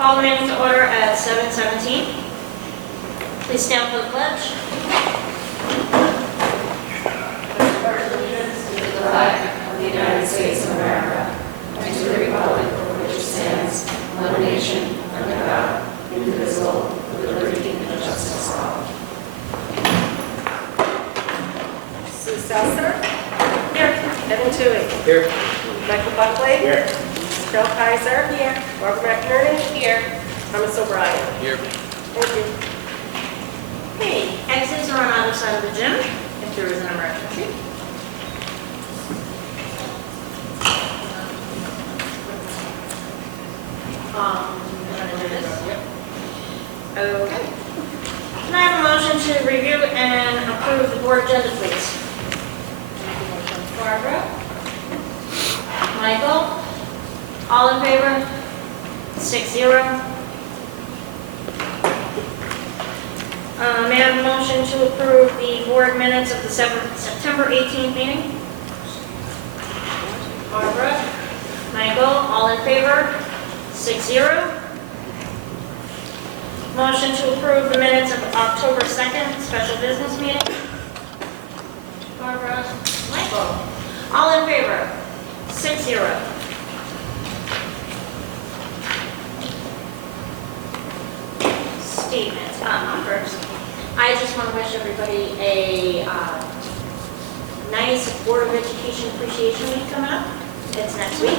Call the meeting to order at 7:17. Please stand for the pledge. Allegiance to the flag of the United States of America and to the republic for which it stands, one nation, under God, indivisible, with liberty and justice for all. Sue Sasser. Here. Evan Toohey. Here. Michael Buckley. Here. Michelle Kaiser. Here. Barbara McInerney. Here. Thomas O'Brien. Here. Thank you. Okay, exits are on either side of the gym if there is an emergency. You want to do this? Okay. Can I have a motion to review and approve the board agenda, please? Barbara? Michael? All in favor? 6-0. May I have a motion to approve the board minutes of the September 18th meeting? Barbara? Michael? All in favor? 6-0. Motion to approve the minutes of October 2nd, special business meeting? Barbara? Michael? All in favor? 6-0. Statements, numbers. I just want to wish everybody a nice Board of Education Appreciation Week coming up. It's next week.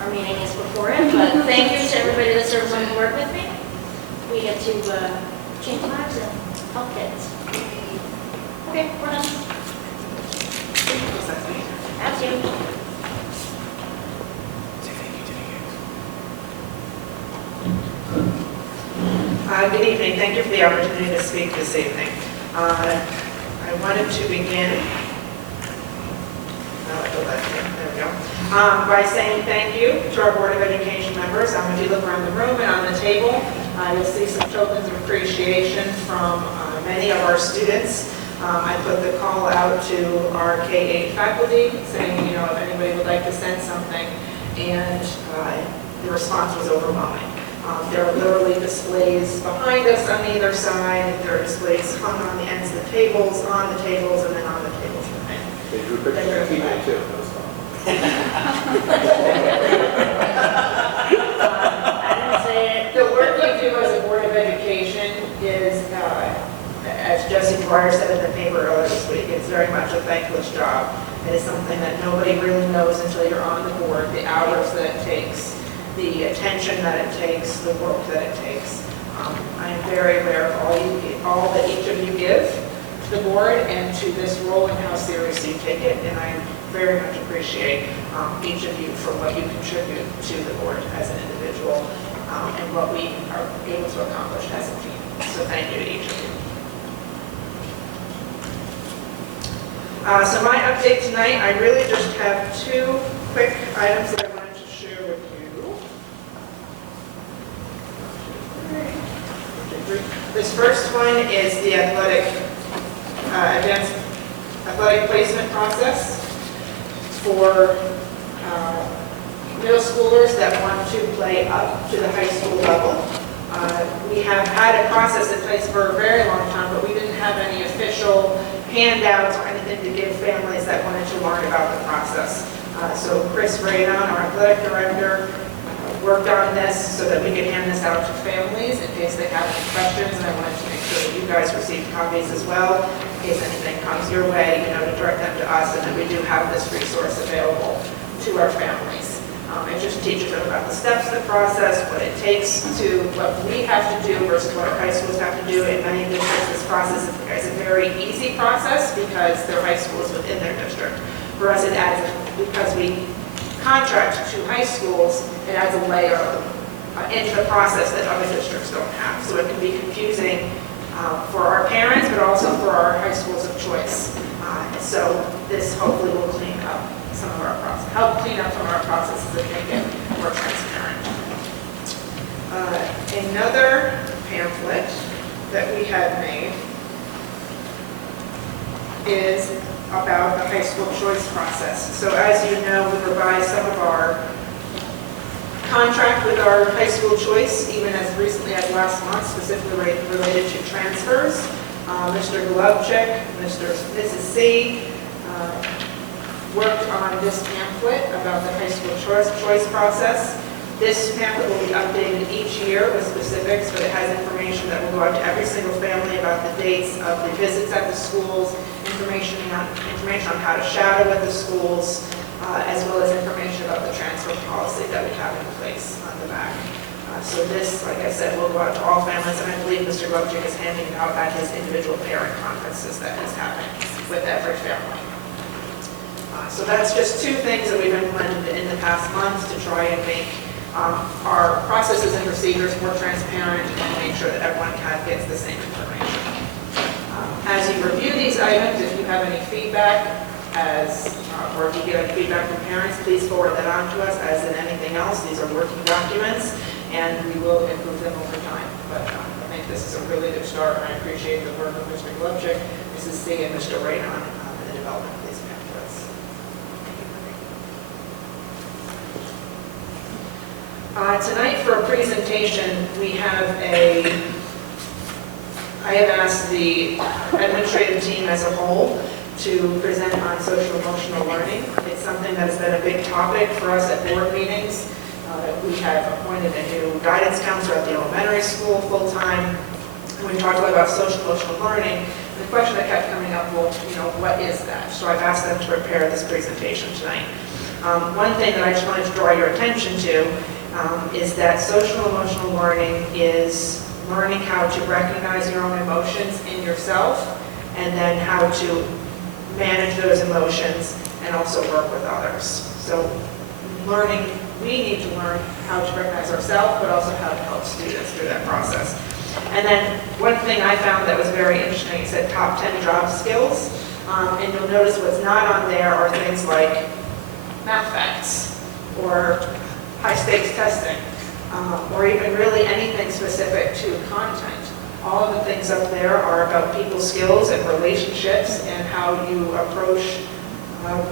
Our meeting is before it, but thank you to everybody that serves on the board with me. We get to change lives and help kids. Okay, we're done. That's you. Good evening. Thank you for the opportunity to speak this evening. I wanted to begin there we go. By saying thank you to our Board of Education members. If you look around the room and on the table, you'll see some tokens of appreciation from many of our students. I put the call out to our K-8 faculty saying, if anybody would like to send something, and the response was overwhelming. There are literally displays behind us on either side. There are displays hung on the ends of the tables, on the tables, and then on the tables behind. They drew pictures of people too. That was fun. I didn't say it. The work you do as a Board of Education is, as Jesse Dwyer said in the paper earlier this week, it's very much a thankless job. It is something that nobody really knows until you're on the board, the hours that it takes, the attention that it takes, the work that it takes. I am very aware of all that each of you give to the board and to this role and how seriously you take it, and I very much appreciate each of you for what you contribute to the board as an individual and what we are able to accomplish as a team. So thank you to each of you. So my update tonight, I really just have two quick items that I wanted to share with you. This first one is the advanced athletic placement process for middle schoolers that want to play up to the high school level. We have had a process in place for a very long time, but we didn't have any official handouts or anything to give families that wanted to learn about the process. So Chris Radon, our athletic director, worked on this so that we could hand this out to families in case they have any questions, and I wanted to make sure that you guys received copies as well, in case anything comes your way, to direct them to us, and that we do have this resource available to our families. It just teaches them about the steps of the process, what it takes to, what we have to do versus what our high schools have to do. In many districts, this process is a very easy process because their high school is within their district. For us, it adds, because we contract to high schools, it adds a layer into the process that other districts don't have. So it can be confusing for our parents, but also for our high schools of choice. So this hopefully will clean up some of our process, help clean up some of our processes and make it more transparent. Another pamphlet that we had made is about the high school choice process. So as you know, we revised some of our contract with our high school choice, even as recently as last month, specifically related to transfers. Mr. Golovchik, Mrs. C. Worked on this pamphlet about the high school choice process. This pamphlet will be updated each year with specifics, but it has information that will go out to every single family about the dates of the visits at the schools, information on how to shadow at the schools, as well as information about the transfer policy that we have in place on the back. So this, like I said, will go out to all families, and I believe Mr. Golovchik is handing it out at his individual parent conferences that he's having with every family. So that's just two things that we've implemented in the past months to try and make our processes and procedures more transparent and make sure that everyone gets the same information. As you review these items, if you have any feedback, or if you get any feedback from parents, please forward that on to us. As in anything else, these are working documents, and we will improve them over time. But I think this is a really good start, and I appreciate the work of Mr. Golovchik, Mrs. C., and Mr. Raynon in the development of these pamphlets. Tonight for a presentation, I have asked the administrative team as a whole to present on social emotional learning. It's something that has been a big topic for us at board meetings. We have appointed a new guidance counselor at the elementary school full-time. And we talked a lot about social emotional learning. And the question that kept coming up, well, what is that? So I've asked them to prepare this presentation tonight. One thing that I just wanted to draw your attention to is that social emotional learning is learning how to recognize your own emotions in yourself, and then how to manage those emotions and also work with others. So we need to learn how to recognize ourselves, but also how to help students through that process. And then one thing I found that was very interesting, it said top 10 job skills, and you'll notice what's not on there are things like math facts, or high-stakes testing, or even really anything specific to content. All of the things up there are about people skills and relationships and how you approach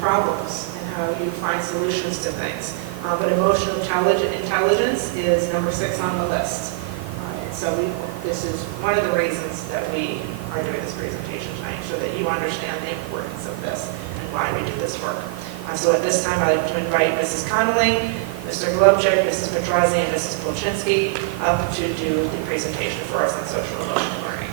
problems and how you find solutions to things. But emotional intelligence is number 6 on the list. And so this is one of the reasons that we are doing this presentation tonight, so that you understand the importance of this and why we do this work. So at this time, I'd like to invite Mrs. Connelly, Mr. Golovchik, Mrs. Petrazi, and Mrs. Polchinski up to do the presentation for us on social emotional learning.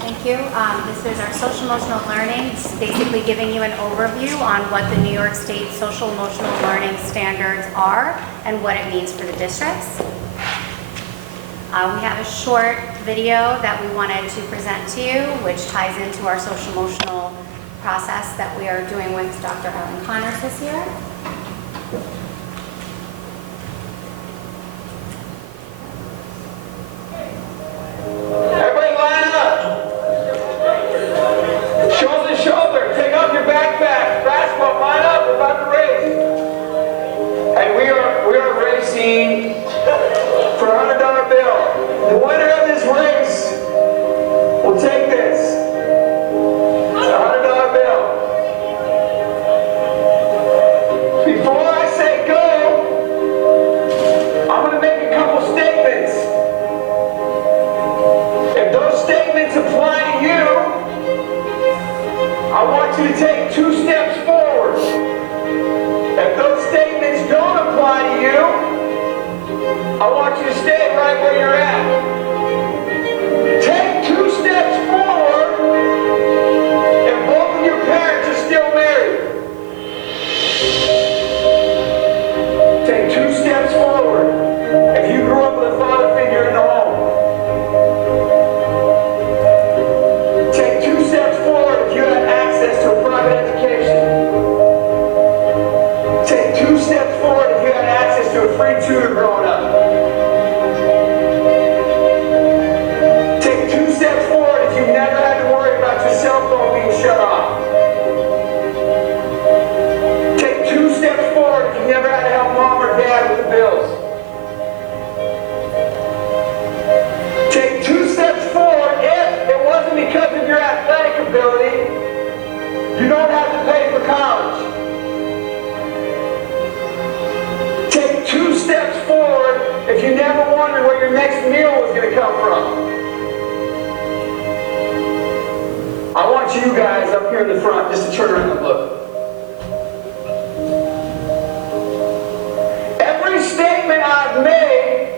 Thank you. This is our social emotional learning. It's basically giving you an overview on what the New York State social emotional learning standards are and what it means for the districts. We have a short video that we wanted to present to you, which ties into our social emotional process that we are doing with Dr. Ellen Connors this year. Everybody line up. Shoulder to shoulder. Take off your backpack. Basketball, line up. We're about to race. And we are racing for a $100 bill. The winner of this race will take this. It's a $100 bill. want you guys up here in the front just to turn around and look. Every statement I've made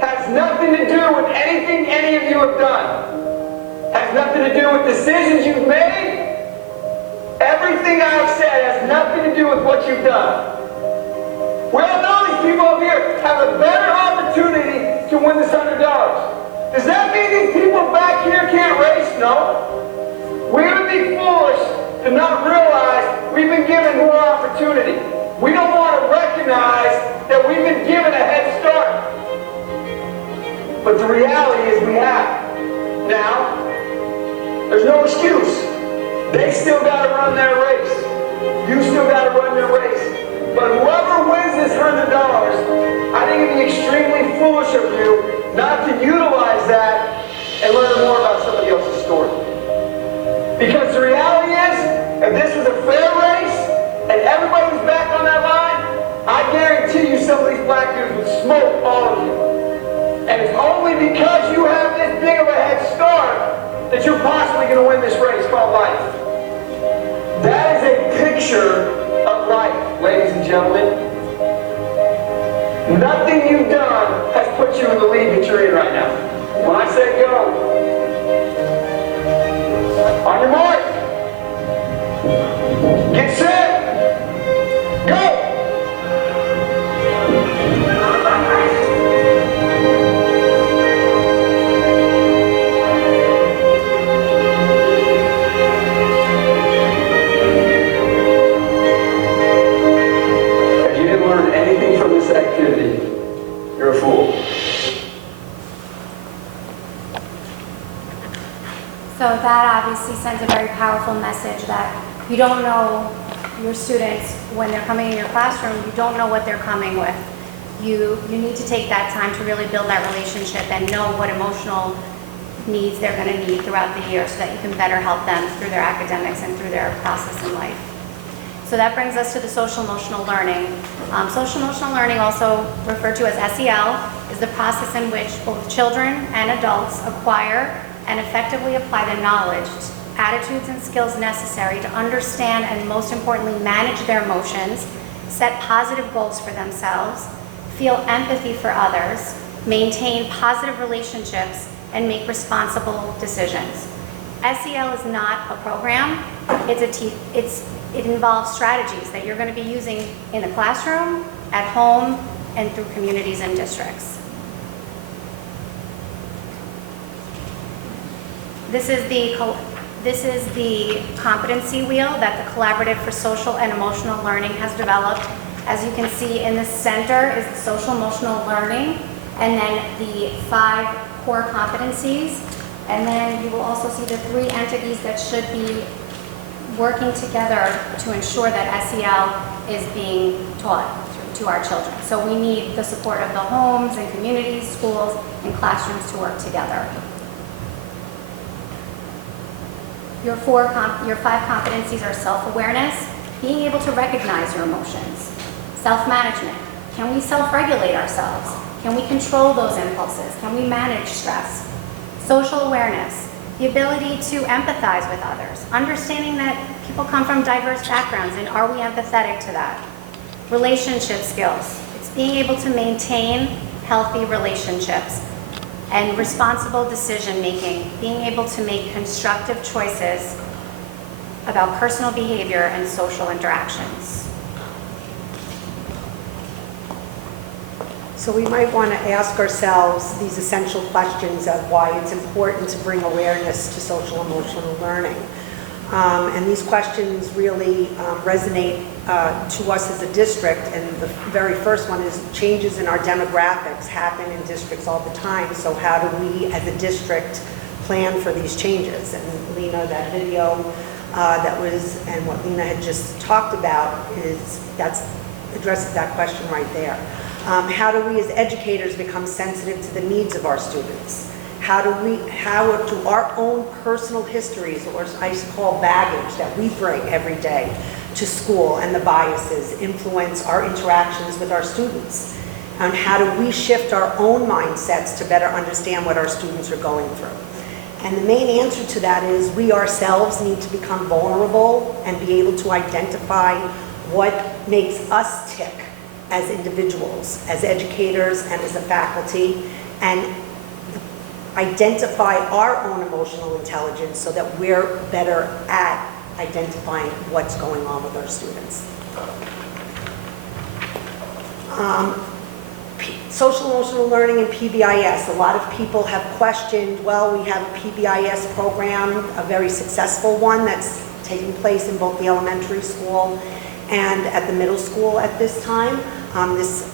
has nothing to do with anything any of you have done. Has nothing to do with decisions you've made. Everything I've said has nothing to do with what you've done. We all know these people up here have a better opportunity to win this $100. Does that mean these people back here can't race? No. We would be foolish to not realize we've been given more opportunity. We don't want to recognize that we've been given a head start. But the reality is we have. Now, there's no excuse. They still got to run their race. You still got to run your race. But whoever wins this $100, I think it'd be extremely foolish of you not to utilize that and learn more about somebody else's story. Because the reality is, if this was a fair race and everybody was back on that line, I guarantee you some of these black dudes would smoke all of you. And it's only because you have this big of a head start that you're possibly going to win this race called life. That is a picture of life, ladies and gentlemen. Nothing you've done has put you in the league that you're in right now. When I say go, on your mark, get set, go! You're a fool. So that obviously sends a very powerful message that you don't know your students when they're coming in your classroom, you don't know what they're coming with. You need to take that time to really build that relationship and know what emotional needs they're going to need throughout the year so that you can better help them through their academics and through their process in life. So that brings us to the social emotional learning. Social emotional learning, also referred to as SEL, is the process in which both children and adults acquire and effectively apply the knowledge, attitudes, and skills necessary to understand and, most importantly, manage their emotions, set positive goals for themselves, feel empathy for others, maintain positive relationships, and make responsible decisions. SEL is not a program. It involves strategies that you're going to be using in the classroom, at home, and through communities and districts. This is the competency wheel that the Collaborative for Social and Emotional Learning has developed. As you can see, in the center is the social emotional learning, and then the 5 core competencies. And then you will also see the 3 entities that should be working together to ensure that SEL is being taught to our children. So we need the support of the homes and communities, schools, and classrooms to work together. Your 5 competencies are self-awareness, being able to recognize your emotions, self-management. Can we self-regulate ourselves? Can we control those impulses? Can we manage stress? Social awareness, the ability to empathize with others, understanding that people come from diverse backgrounds, and are we empathetic to that? Relationship skills, it's being able to maintain healthy relationships, and responsible decision making, being able to make constructive choices about personal behavior and social interactions. So we might want to ask ourselves these essential questions of why it's important to bring awareness to social emotional learning. And these questions really resonate to us as a district, and the very first one is changes in our demographics happen in districts all the time, so how do we as a district plan for these changes? And Lena, that video and what Lena had just talked about addresses that question right there. How do we as educators become sensitive to the needs of our students? How do our own personal histories, or I call baggage, that we bring every day to school, and the biases influence our interactions with our students? And how do we shift our own mindsets to better understand what our students are going through? And the main answer to that is we ourselves need to become vulnerable and be able to identify what makes us tick as individuals, as educators, and as a faculty, and identify our own emotional intelligence so that we're better at identifying what's going on with our students. Social emotional learning and PBIS. A lot of people have questioned, well, we have a PBIS program, a very successful one that's taking place in both the elementary school and at the middle school at this time. This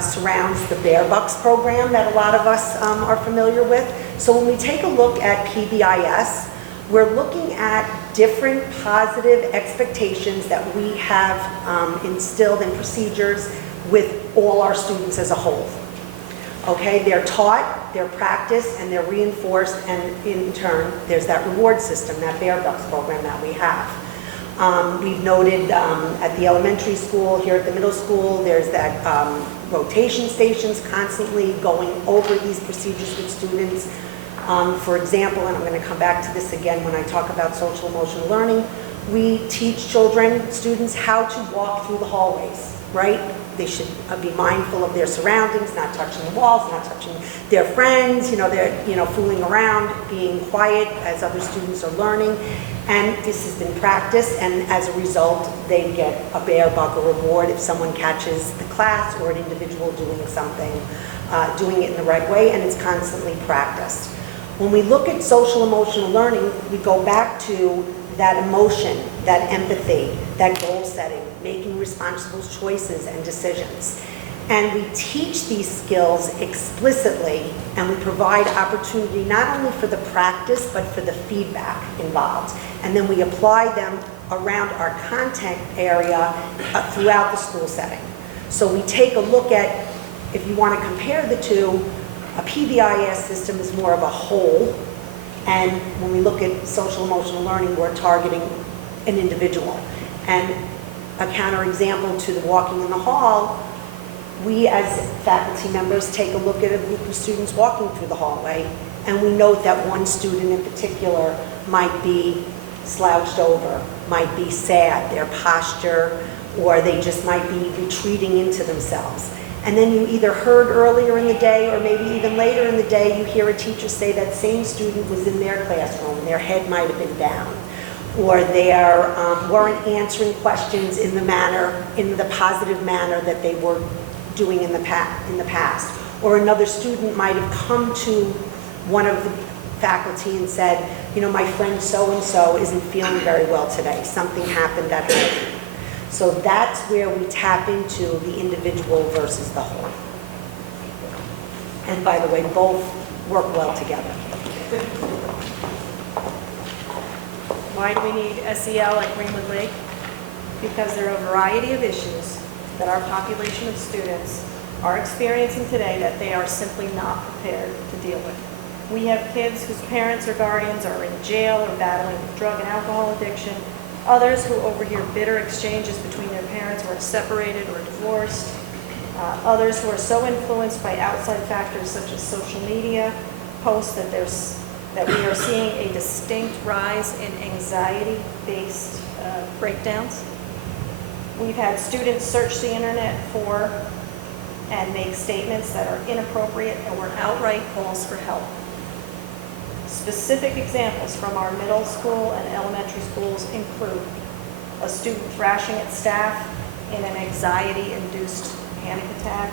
surrounds the Bear Bucks program that a lot of us are familiar with. So when we take a look at PBIS, we're looking at different positive expectations that we have instilled in procedures with all our students as a whole. Okay, they're taught, they're practiced, and they're reinforced, and in turn, there's that reward system, that Bear Bucks program that we have. We've noted at the elementary school, here at the middle school, there's that rotation stations constantly going over these procedures with students. For example, and I'm going to come back to this again when I talk about social emotional learning, we teach children, students, how to walk through the hallways, right? They should be mindful of their surroundings, not touching the walls, not touching their friends, they're, fooling around, being quiet as other students are learning. And this has been practiced, and as a result, they get a Bear Buck or reward if someone catches the class or an individual doing something, doing it in the right way, and it's constantly practiced. When we look at social emotional learning, we go back to that emotion, that empathy, that goal setting, making responsible choices and decisions. And we teach these skills explicitly, and we provide opportunity not only for the practice, but for the feedback involved. And then we apply them around our content area throughout the school setting. So we take a look at, if you want to compare the two, a PBIS system is more of a whole, and when we look at social emotional learning, we're targeting an individual. And a counterexample to the walking in the hall, we as faculty members take a look at a group of students walking through the hallway, and we note that one student in particular might be slouched over, might be sad, their posture, or they just might be retreating into themselves. And then you either heard earlier in the day or maybe even later in the day, you hear a teacher say that same student was in their classroom and their head might have been down, or they weren't answering questions in the positive manner that they were doing in the past. Or another student might have come to one of the faculty and said, my friend so-and-so isn't feeling very well today. Something happened at home. So that's where we tap into the individual versus the whole. And by the way, both work well together. Why do we need SEL at Greenwood Lake? Because there are a variety of issues that our population of students are experiencing today that they are simply not prepared to deal with. We have kids whose parents or guardians are in jail or battling with drug and alcohol addiction, others who overhear bitter exchanges between their parents who are separated or divorced, others who are so influenced by outside factors such as social media posts that we are seeing a distinct rise in anxiety-based breakdowns. We've had students search the internet for and make statements that are inappropriate or outright calls for help. Specific examples from our middle school and elementary schools include a student thrashing at staff in an anxiety-induced panic attack,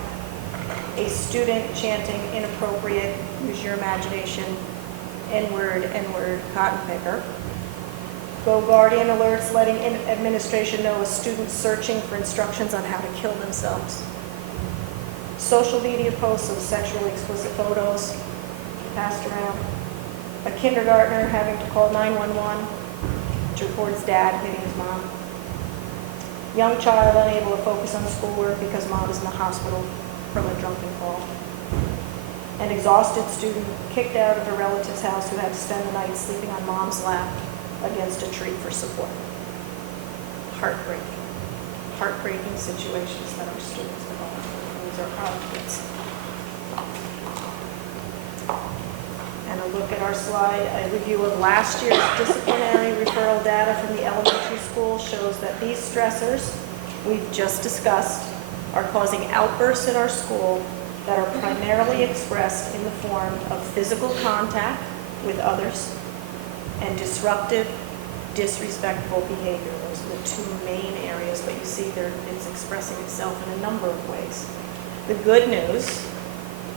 a student chanting inappropriate, use your imagination, N-word, cotton picker, Go Guardian alerts letting administration know a student searching for instructions on how to kill themselves, social media posts of sexually explicit photos passed around, a kindergartner having to call 911 to report his dad hitting his mom, young child unable to focus on schoolwork because mom is in the hospital from a drunken fall, an exhausted student kicked out of a relative's house who had to spend the night sleeping on mom's lap against a tree for support. Heartbreaking situations that our students are going through. These are our kids. And want to look at our slide, a review of last year's disciplinary referral data from the elementary school shows that these stressors we've just discussed are causing outbursts in our school that are primarily expressed in the form of physical contact with others and disruptive, disrespectful behavior. Those are the two main areas, but you see there it's expressing itself in a number of ways. The good news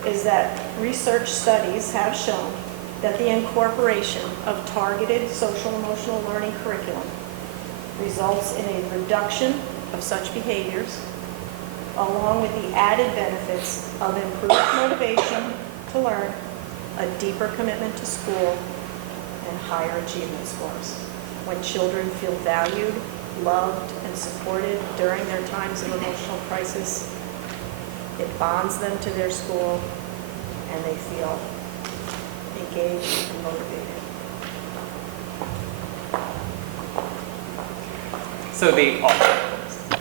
is that research studies have shown that the incorporation of targeted social emotional learning curriculum results in a reduction of such behaviors, along with the added benefits of improved motivation to learn, a deeper commitment to school, and higher achievement scores. When children feel valued, loved, and supported during their times of emotional crisis, it bonds them to their school, and they feel engaged and motivated. So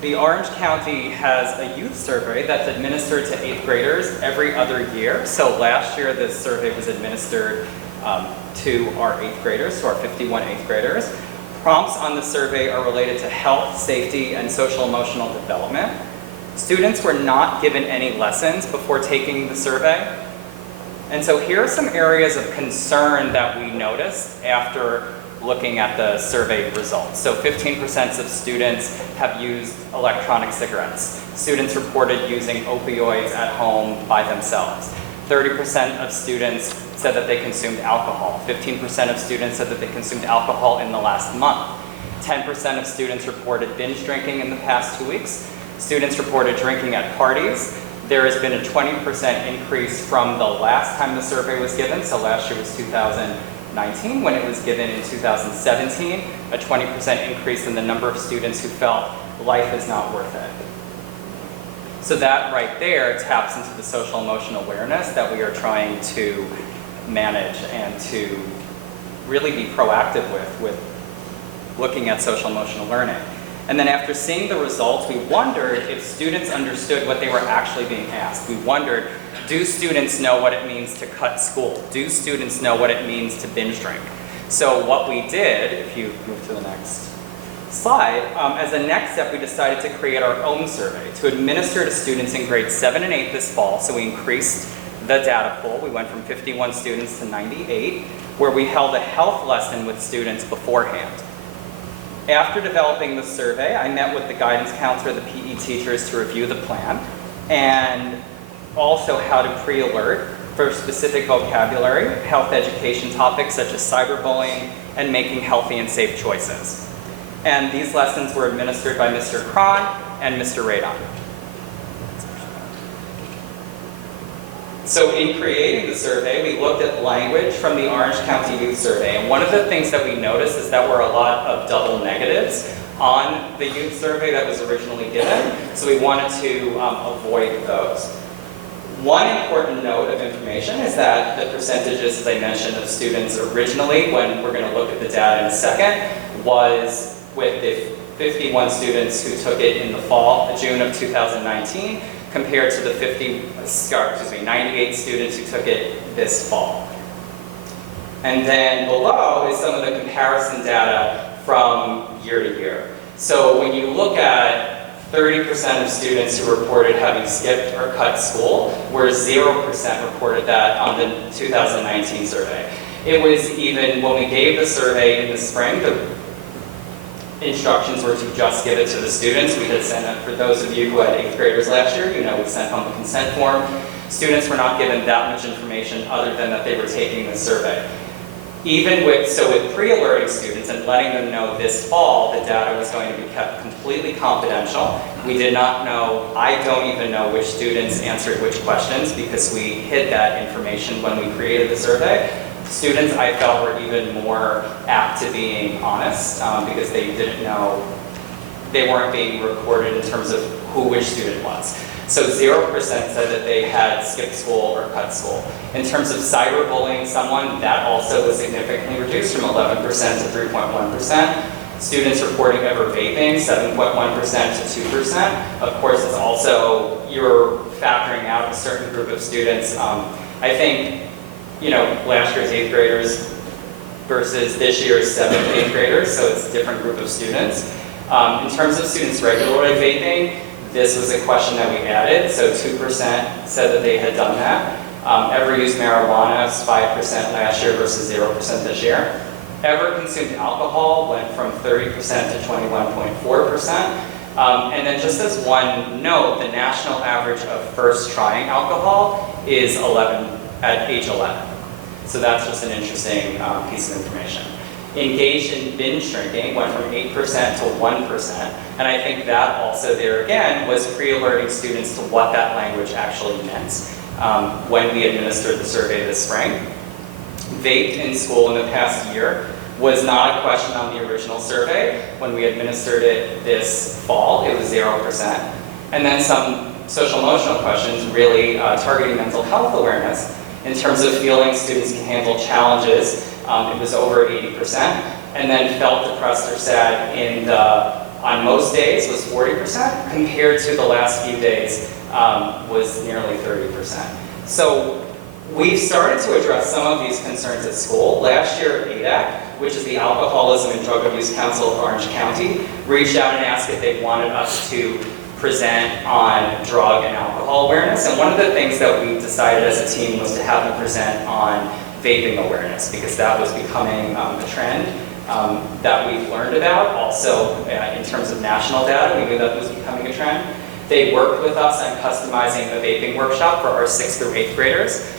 the Orange County has a youth survey that's administered to 8th graders every other year. So last year, this survey was administered to our 8th graders, to our 51 8th graders. Prompts on the survey are related to health, safety, and social emotional development. Students were not given any lessons before taking the survey. And so here are some areas of concern that we noticed after looking at the survey results. So 15% of students have used electronic cigarettes. Students reported using opioids at home by themselves. 30% of students said that they consumed alcohol. 15% of students said that they consumed alcohol in the last month. 10% of students reported binge drinking in the past 2 weeks. Students reported drinking at parties. There has been a 20% increase from the last time the survey was given. So last year was 2019. When it was given in 2017, a 20% increase in the number of students who felt life is not worth it. So that right there taps into the social emotional awareness that we are trying to manage and to really be proactive with looking at social emotional learning. And then after seeing the results, we wondered if students understood what they were actually being asked. We wondered, do students know what it means to cut school? Do students know what it means to binge drink? So what we did, if you move to the next slide, as a next step, we decided to create our own survey to administer to students in grades 7 and 8 this fall. So we increased the data pool. We went from 51 students to 98, where we held a health lesson with students beforehand. After developing the survey, I met with the guidance counselor, the PE teachers to review the plan, and also how to pre-alert for specific vocabulary, health education topics such as cyberbullying, and making healthy and safe choices. And these lessons were administered by Mr. Cron and Mr. Radon. So in creating the survey, we looked at language from the Orange County Youth Survey. And one of the things that we noticed is that there were a lot of double negatives on the youth survey that was originally given. So we wanted to avoid those. One important note of information is that the percentages, as I mentioned, of students originally, when we're going to look at the data in a second, was with the 51 students who took it in the fall, June of 2019, compared to the 98 students who took it this fall. And then below is some of the comparison data from year to year. So when you look at 30% of students who reported having skipped or cut school, where 0% reported that on the 2019 survey. It was even, when we gave the survey in the spring, the instructions were to just give it to the students. We had sent it, for those of you who had 8th graders last year, you know we sent home a consent form. Students were not given that much information other than that they were taking the survey. Even with pre-alerting students and letting them know this fall the data was going to be kept completely confidential. We did not know, I don't even know which students answered which questions because we hid that information when we created the survey. Students, I felt, were even more apt to being honest because they didn't know, they weren't being recorded in terms of which student was. So 0% said that they had skipped school or cut school. In terms of cyberbullying someone, that also was significantly reduced from 11% to 3.1%. Students reporting ever vaping, 7.1% to 2%. Of course, it's also, you're factoring out a certain group of students. I think last year's 8th graders versus this year's 7th and 8th graders, so it's a different group of students. In terms of students regularly vaping, this was a question that we added, so 2% said that they had done that. Ever used marijuana, 5% last year versus 0% this year. Ever consumed alcohol went from 30% to 21.4%. And then just as one note, the national average of first trying alcohol is at age 11. So that's just an interesting piece of information. Engaged in binge drinking went from 8% to 1%. And I think that also there again was pre-alerting students to what that language actually meant when we administered the survey this spring. Vaped in school in the past year was not a question on the original survey. When we administered it this fall, it was 0%. And then some social emotional questions really targeting mental health awareness in terms of feeling students can handle challenges. It was over 80%. And then felt depressed or sad on most days was 40%, compared to the last few days was nearly 30%. So we've started to address some of these concerns at school. Last year, ADAC, which is the Alcoholism and Drug Abuse Council of Orange County, reached out and asked if they wanted us to present on drug and alcohol awareness. And one of the things that we decided as a team was to have them present on vaping awareness, because that was becoming a trend that we've learned about. Also, in terms of national data, we knew that was becoming a trend. They worked with us on customizing a vaping workshop for our 6th through 8th graders.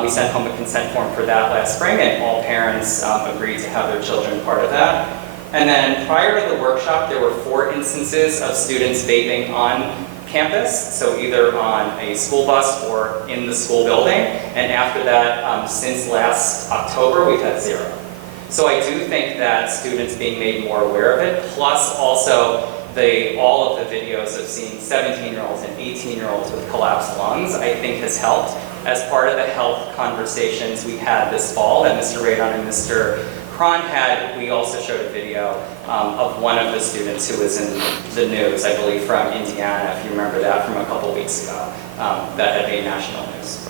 We sent home a consent form for that last spring, and all parents agreed to have their children part of that. And then prior to the workshop, there were 4 instances of students vaping on campus, so either on a school bus or in the school building. And after that, since last October, we've had 0. So I do think that students being made more aware of it, plus also all of the videos of seeing 17-year-olds and 18-year-olds with collapsed lungs, I think has helped. As part of the health conversations we had this fall that Mr. Radon and Mr. Cron had, we also showed a video of one of the students who was in the news, I believe from Indiana, if you remember that from a couple weeks ago, that had made national news.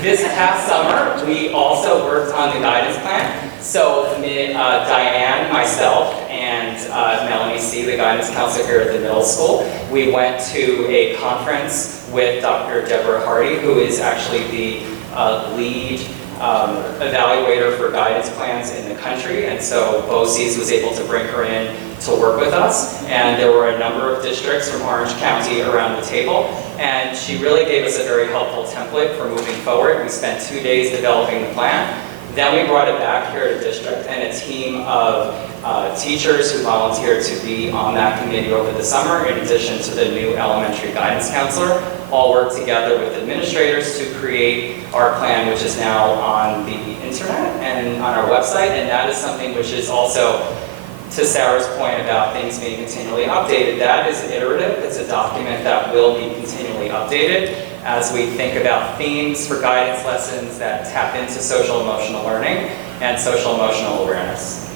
This past summer, we also worked on the guidance plan. So Diane, myself, and Melanie C., the guidance counselor here at the middle school, we went to a conference with Dr. Deborah Hardy, who is actually the lead evaluator for guidance plans in the country. And so BOCES was able to bring her in to work with us. And there were a number of districts from Orange County around the table. And she really gave us a very helpful template for moving forward. We spent 2 days developing the plan. Then we brought it back here to district, and a team of teachers who volunteered to be on that committee over the summer, in addition to the new elementary guidance counselor, all worked together with administrators to create our plan, which is now on the internet and on our website. And that is something which is also, to Sarah's point about things being continually updated, that is iterative. It's a document that will be continually updated as we think about themes for guidance lessons that tap into social emotional learning and social emotional awareness.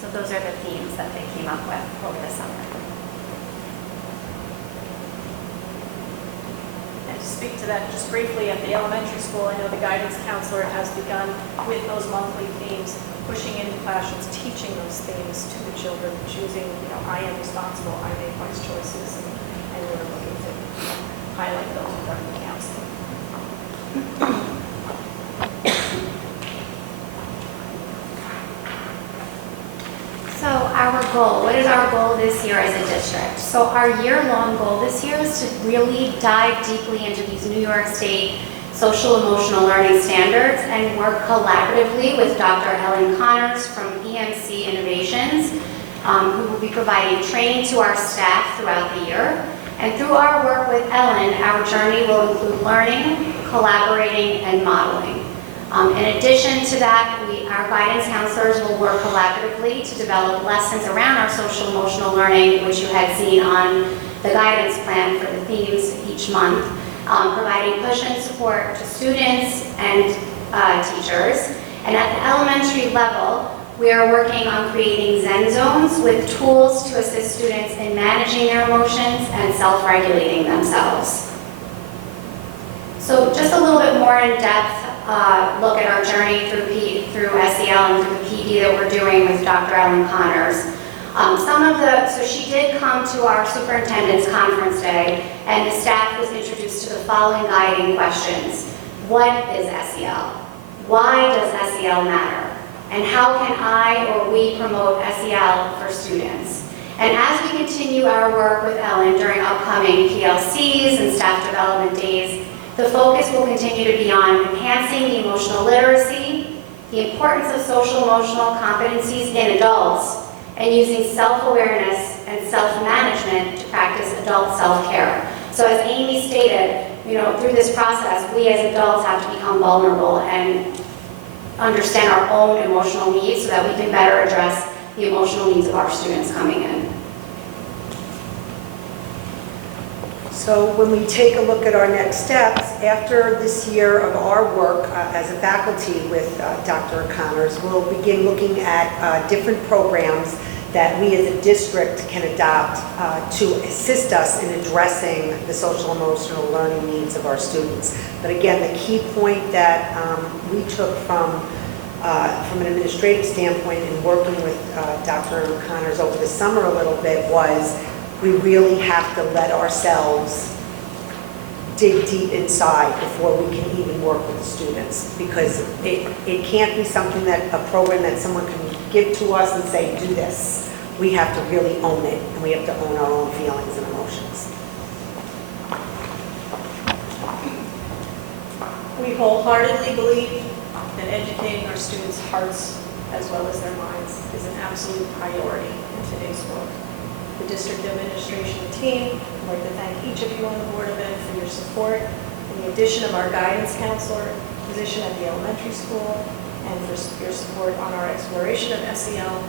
So those are the themes that they came up with over the summer. And to speak to that just briefly, at the elementary school, I know the guidance counselor has begun with those monthly themes, pushing into classrooms, teaching those themes to the children, choosing, I am responsible, I make wise choices, and we're looking to highlight those within the counseling. So our goal, what is our goal this year as a district? So our year-long goal this year is to really dive deeply into these New York State social emotional learning standards and work collaboratively with Dr. Ellen Connors from EMC Innovations, who will be providing training to our staff throughout the year. And through our work with Ellen, our journey will include learning, collaborating, and modeling. In addition to that, our guidance counselors will work collaboratively to develop lessons around our social emotional learning, which you had seen on the guidance plan for the themes each month, providing push and support to students and teachers. And at the elementary level, we are working on creating Zen zones with tools to assist students in managing their emotions and self-regulating themselves. So just a little bit more in-depth look at our journey through SEL and through the PD that we're doing with Dr. Ellen Connors. So she did come to our superintendent's conference day, and the staff was introduced to the following guiding questions. What is SEL? Why does SEL matter? And how can I or we promote SEL for students? And as we continue our work with Ellen during upcoming PLCs and staff development days, the focus will continue to be on enhancing the emotional literacy, the importance of social-emotional competencies in adults, and using self-awareness and self-management to practice adult self-care. So as Amy stated, through this process, we as adults have to become vulnerable and understand our own emotional needs so that we can better address the emotional needs of our students coming in. So when we take a look at our next steps, after this year of our work as a faculty with Dr. Connors, we'll begin looking at different programs that we as a district can adopt to assist us in addressing the social emotional learning needs of our students. But again, the key point that we took from an administrative standpoint in working with Dr. Connors over the summer a little bit was we really have to let ourselves dig deep inside before we can even work with the students, because it can't be something that a program that someone can give to us and say, do this. We have to really own it, and we have to own our own feelings and emotions. We wholeheartedly believe that educating our students' hearts as well as their minds is an absolute priority in today's world. The district administration team, I'd like to thank each of you on the Board of Ed for your support, and the addition of our guidance counselor position at the elementary school, and for your support on our exploration of SEL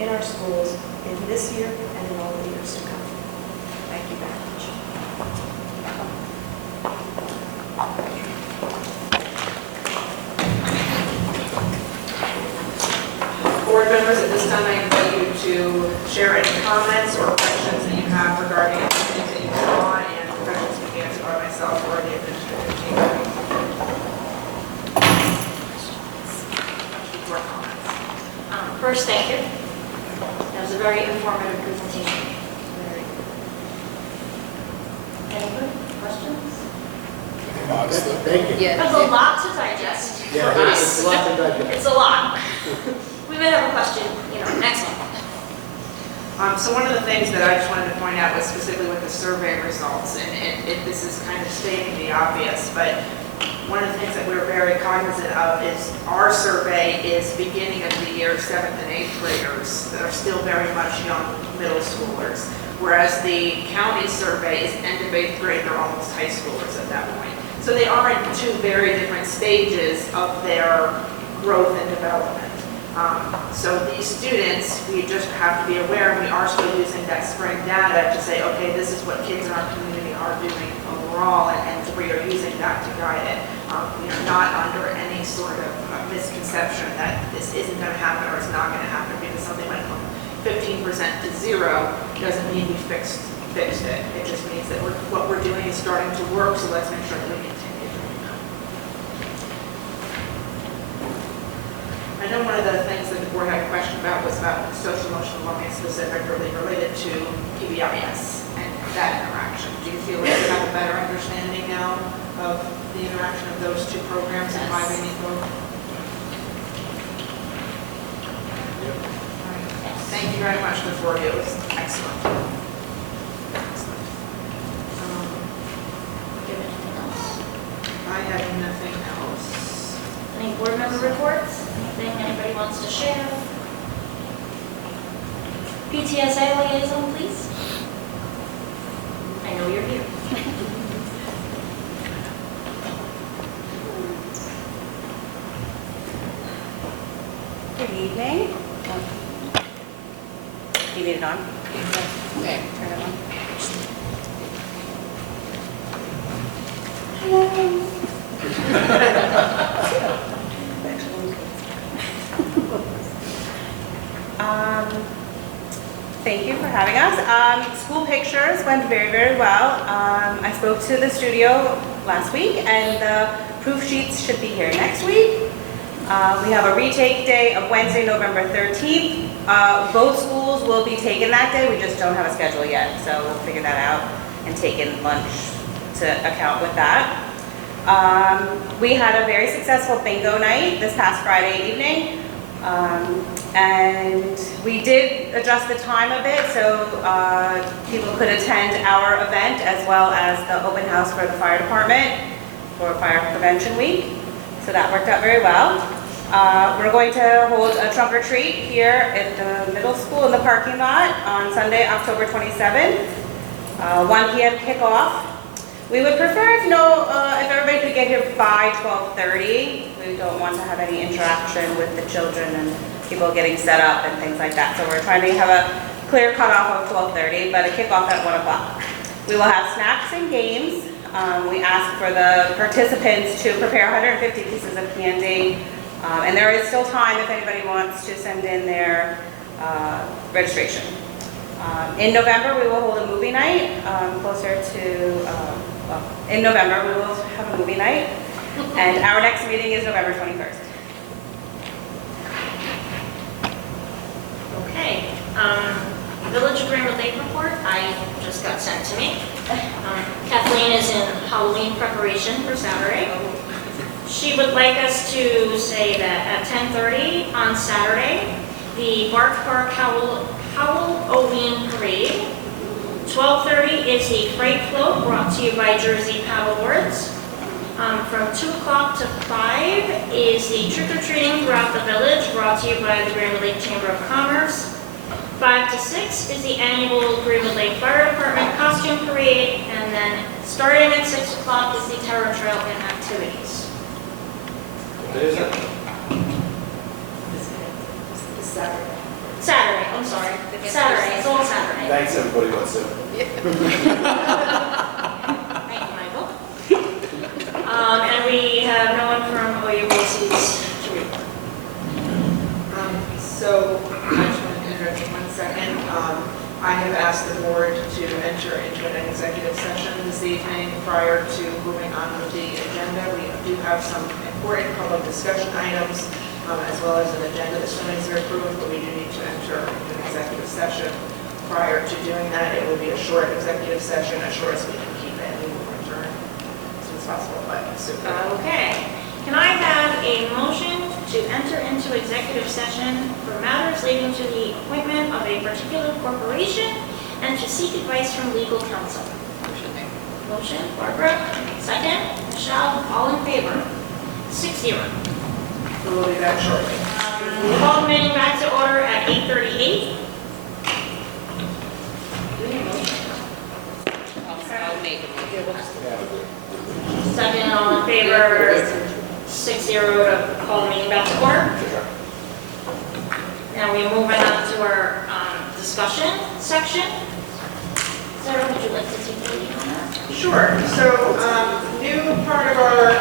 in our schools in this year and in all the years to come. Thank you very much. Board members, at this time I invite you to share any comments or questions that you have regarding anything that you saw, and questions can be answered by myself or the administrative team. Questions or comments? First, thank you. That was a very informative presentation. Any questions? Thank you. There's a lot to digest for Yeah, us. it's a lot to digest. It's a lot. We may have a question, next one. So one of the things that I just wanted to point out was specifically with the survey results, and this is kind of stating the obvious, but one of the things that we're very cognizant of is our survey is beginning of the year 7th and 8th graders that are still very much young middle schoolers, whereas the county survey is end of 8th grade, they're almost high schoolers at that point. So they are in two very different stages of their growth and development. So these students, we just have to be aware, we are still using that spring data to say, okay, this is what kids in our community are doing overall, and we are using that to guide it. We are not under any sort of misconception that this isn't going to happen or it's not going to happen, because something went from 15% to 0 doesn't mean we fixed it. It just means that what we're doing is starting to work, so let's make sure that we continue doing that. I know one of the things that the board had a question about was about social emotional learning, specifically related to PBIS and that interaction. Do you feel like you have a better understanding now of the interaction of those two programs and why we need both? Thank you very much, the four of you. It was excellent. Excellent. I have nothing else. Any board member reports? Anything anybody wants to share? PTSA liaison, please. I know you're here. Good evening. You need it on? Okay, turn it on. thank you for having us. School pictures went very, very well. I spoke to the studio last week, and the proof sheets should be here next week. We have a retake day of Wednesday, November 13th. Both schools will be taken that day, we just don't have a schedule yet, so we'll figure that out and take in lunch to account with that. We had a very successful bingo night this past Friday evening. And we did adjust the time a bit so people could attend our event as well as the open house for the fire department for Fire Prevention Week. So that worked out very well. We're going to hold a trunk or treat here at the middle school in the parking lot on Sunday, October 27th, 1 p.m. kickoff. We would prefer if everybody could get here by 12:30. We don't want to have any interaction with the children and people getting set up and things like that. So we're trying to have a clear cutoff of 12:30, but a kickoff at 1 o'clock. We will have snacks and games. We ask for the participants to prepare 150 pieces of candy. And there is still time if anybody wants to send in their registration. In November, we will hold a movie night in November, we will have a movie night. And our next meeting is November 21st. Okay, Village of Greenwood Lake report, I just got sent to me. Kathleen is in Halloween preparation for Saturday. She would like us to say that at 10:30 on Saturday, the Bark Park Halloween Parade. 12:30 is the Freight Float brought to you by Jersey Paddleboards. From 2 o'clock to 5 is the trick-or-treating throughout the village brought to you by the Greenwood Lake Chamber of Commerce. 5 to 6 is the annual Greenwood Lake Fire Department Costume Parade, and then starting at 6 o'clock is the Terror Trail and activities. What is it? Saturday, I'm sorry. Saturday, it's all Saturday. Thanks, everybody, what's it? Thank you, Michael. And we have no one from OU BOCES to report. So I just want to interrupt you 1 second. I have asked the board to enter into an executive session this evening prior to moving on with the agenda. We do have some important public discussion items as well as an agenda that still needs to be approved, but we do need to enter into an executive session. Prior to doing that, it will be a short executive session, as short as we can keep it. We will return as soon as possible, but super. Okay. Can I have a motion to enter into executive session for matters leading to the appointment of a particular corporation and to seek advice from legal counsel? Motion, Barbara. Second, Michelle. All in favor? 6-0. We will be back shortly. Call the meeting back to order at 8:38. I'll make it. Second, all in favor, 6-0 to call the meeting back to order. Now we're moving on to our discussion section. Sarah, would you like to take the lead on that? Sure. So, new part of our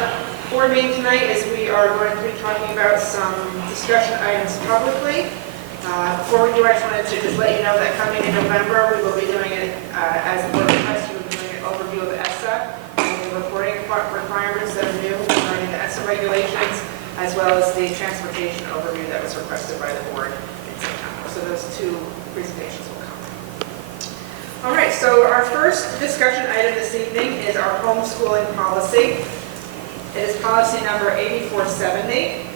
board meeting tonight is we are going to be talking about some discussion items publicly. Before we do, I just wanted to just let you know that coming in November, we will be doing it as a board request. We will be doing an overview of ESSA and the reporting requirements that are new regarding the ESSA regulations, as well as the transportation overview that was requested by the board in September. So those two presentations will come. All right, so our first discussion item this evening is our homeschooling policy. It is policy number 8470.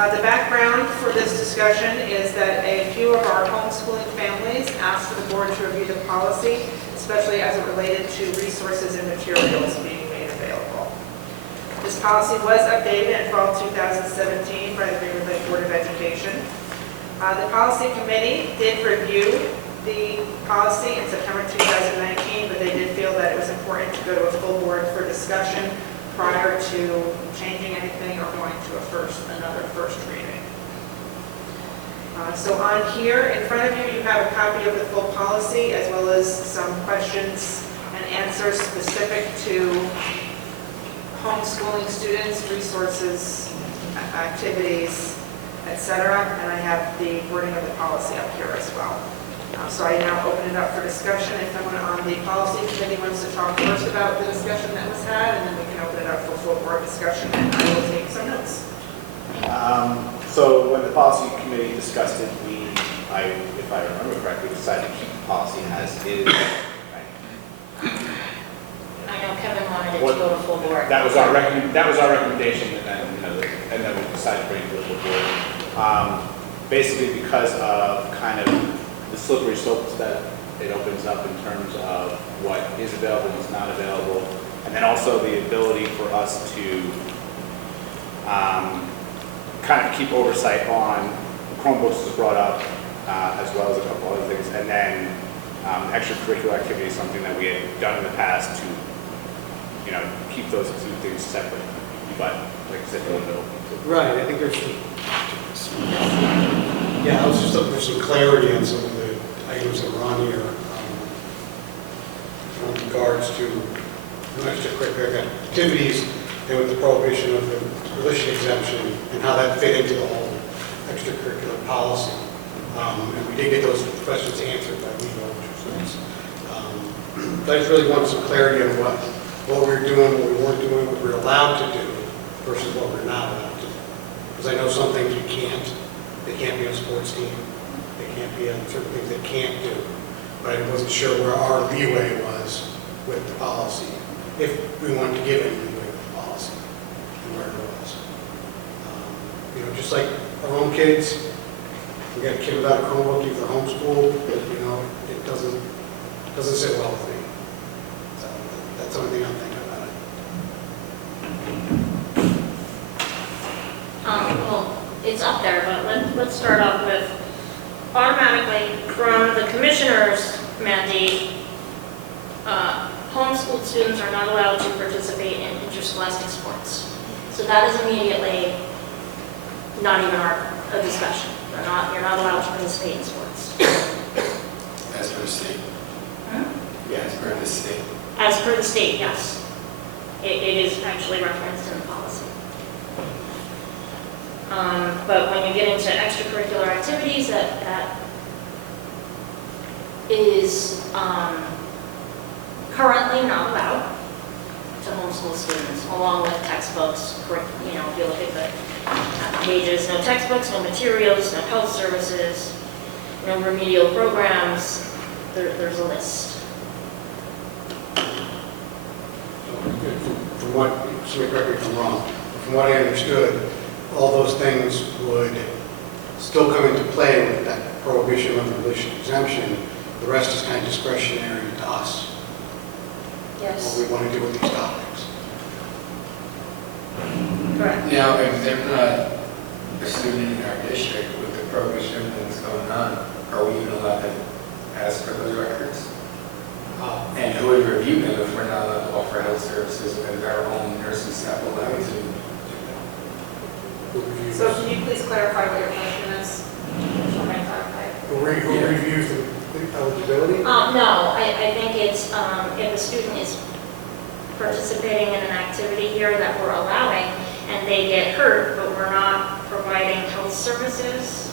The background for this discussion is that a few of our homeschooling families asked the board to review the policy, especially as it related to resources and materials being made available. This policy was updated in fall 2017 by the Greenwood Lake Board of Education. The policy committee did review the policy in September 2019, but they did feel that it was important to go to a full board for discussion prior to changing anything or going to another first reading. So on here in front of you, you have a copy of the full policy as well as some questions and answers specific to homeschooling students, resources, activities, etc. And I have the wording of the policy up here as well. So I now open it up for discussion. If someone on the policy committee wants to talk first about the discussion that was had, and then we can open it up for full board discussion, and I will take some notes. So when the policy committee discussed it, if I remember correctly, decided to keep the policy as is. I know Kevin wanted it to go to full board. That was our recommendation, and then we decided to bring it to the full board. Basically because of kind of the slippery slopes that it opens up in terms of what is available and is not available, and then also the ability for us to kind of keep oversight on Chromebooks was brought up, as well as a couple other things, and then extracurricular activity is something that we had done in the past to, keep those two things separate. But like I said, a little. Right, I think there's I was just looking for some clarity on some of the items that were on here in regards to extracurricular activities and with the prohibition of the religion exemption and how that fit into the whole extracurricular policy. And we did get those questions answered by legal, which was nice. But I just really wanted some clarity on what we were doing, what we weren't doing, what we were allowed to do versus what we're not allowed to do. Because I know some things you can't. They can't be on a sports team. They can't be on certain things they can't do. But I wasn't sure where our leeway was with the policy, if we wanted to give any leeway with the policy and where it was. Just like our own kids, we got a kid without a Chromebook, either homeschooled, but it doesn't sit well with me. So that's the only thing I'm thinking about it. Well, it's up there, but let's start off with automatically from the commissioner's mandate, homeschooled students are not allowed to participate in interscholastic sports. So that is immediately not even a discussion. You're not allowed to participate in sports. As per the state? Hmm? Yeah, as per the state. As per the state, yes. It is actually referenced in the policy. But when you get into extracurricular activities, that is currently not allowed to homeschool students, along with textbooks. If you look at the pages, no textbooks, no materials, no health services, no remedial programs. There's a list. From what, somebody correct me if I'm wrong, from what I understood, all those things would still come into play with that prohibition of the religious exemption. The rest is kind of discretionary to us. Yes. What we want to do with these topics. Correct. Now, if they're not a student in our district with the prohibition of things going on, are we even allowed to ask for those records? And who would review them if we're not allowed to offer health services with our own nursing staff allowed to? So can you please clarify what your question is? Can I clarify? Who reviews the eligibility? No, I think it's if a student is participating in an activity here that we're allowing and they get hurt, but we're not providing health services.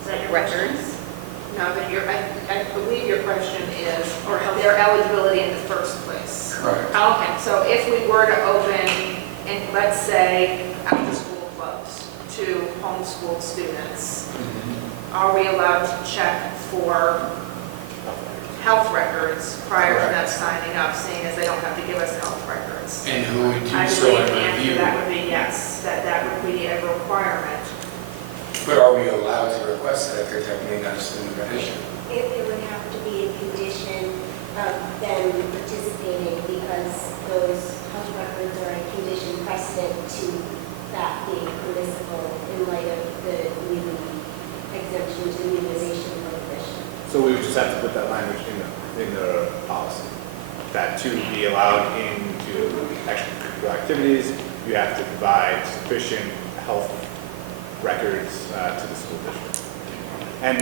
Is that your Records? No, but I believe your question is, or their eligibility in the first place. Correct. Okay. So if we were to open, and let's say, after-school clubs to homeschooled students, are we allowed to check for health records prior to them signing up, seeing as they don't have to give us health records? And who would I do so believe and the answer to review? that would be yes, that would be a requirement. But are we allowed to request that if they're technically not a student of our district? It would have to be a condition of them participating because those health records are a condition precedent to that being permissible in light of the new exemption to immunization prohibition. So we would just have to put that language in the policy, that to be allowed into extracurricular activities, you have to provide sufficient health records to the school district. And,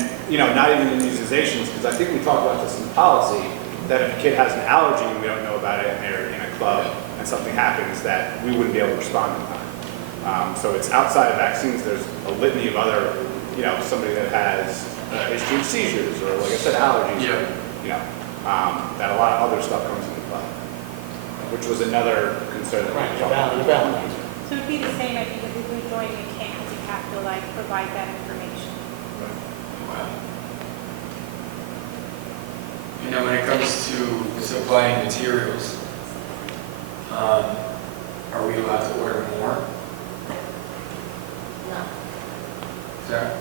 not even immunizations, because I think we talked about this in the policy, that if a kid has an allergy and we don't know about it and they're in a club and something happens, that we wouldn't be able to respond in time. So it's outside of vaccines, there's a litany of other, somebody that has history of seizures, or like I said, allergies. Yeah. That a lot of other stuff comes into play, which was another concern that we talked about. So it'd be the same, I think, if we join the campus, you have to like provide that information. Wow. When it comes to supplying materials, are we allowed to order more? No. Sarah?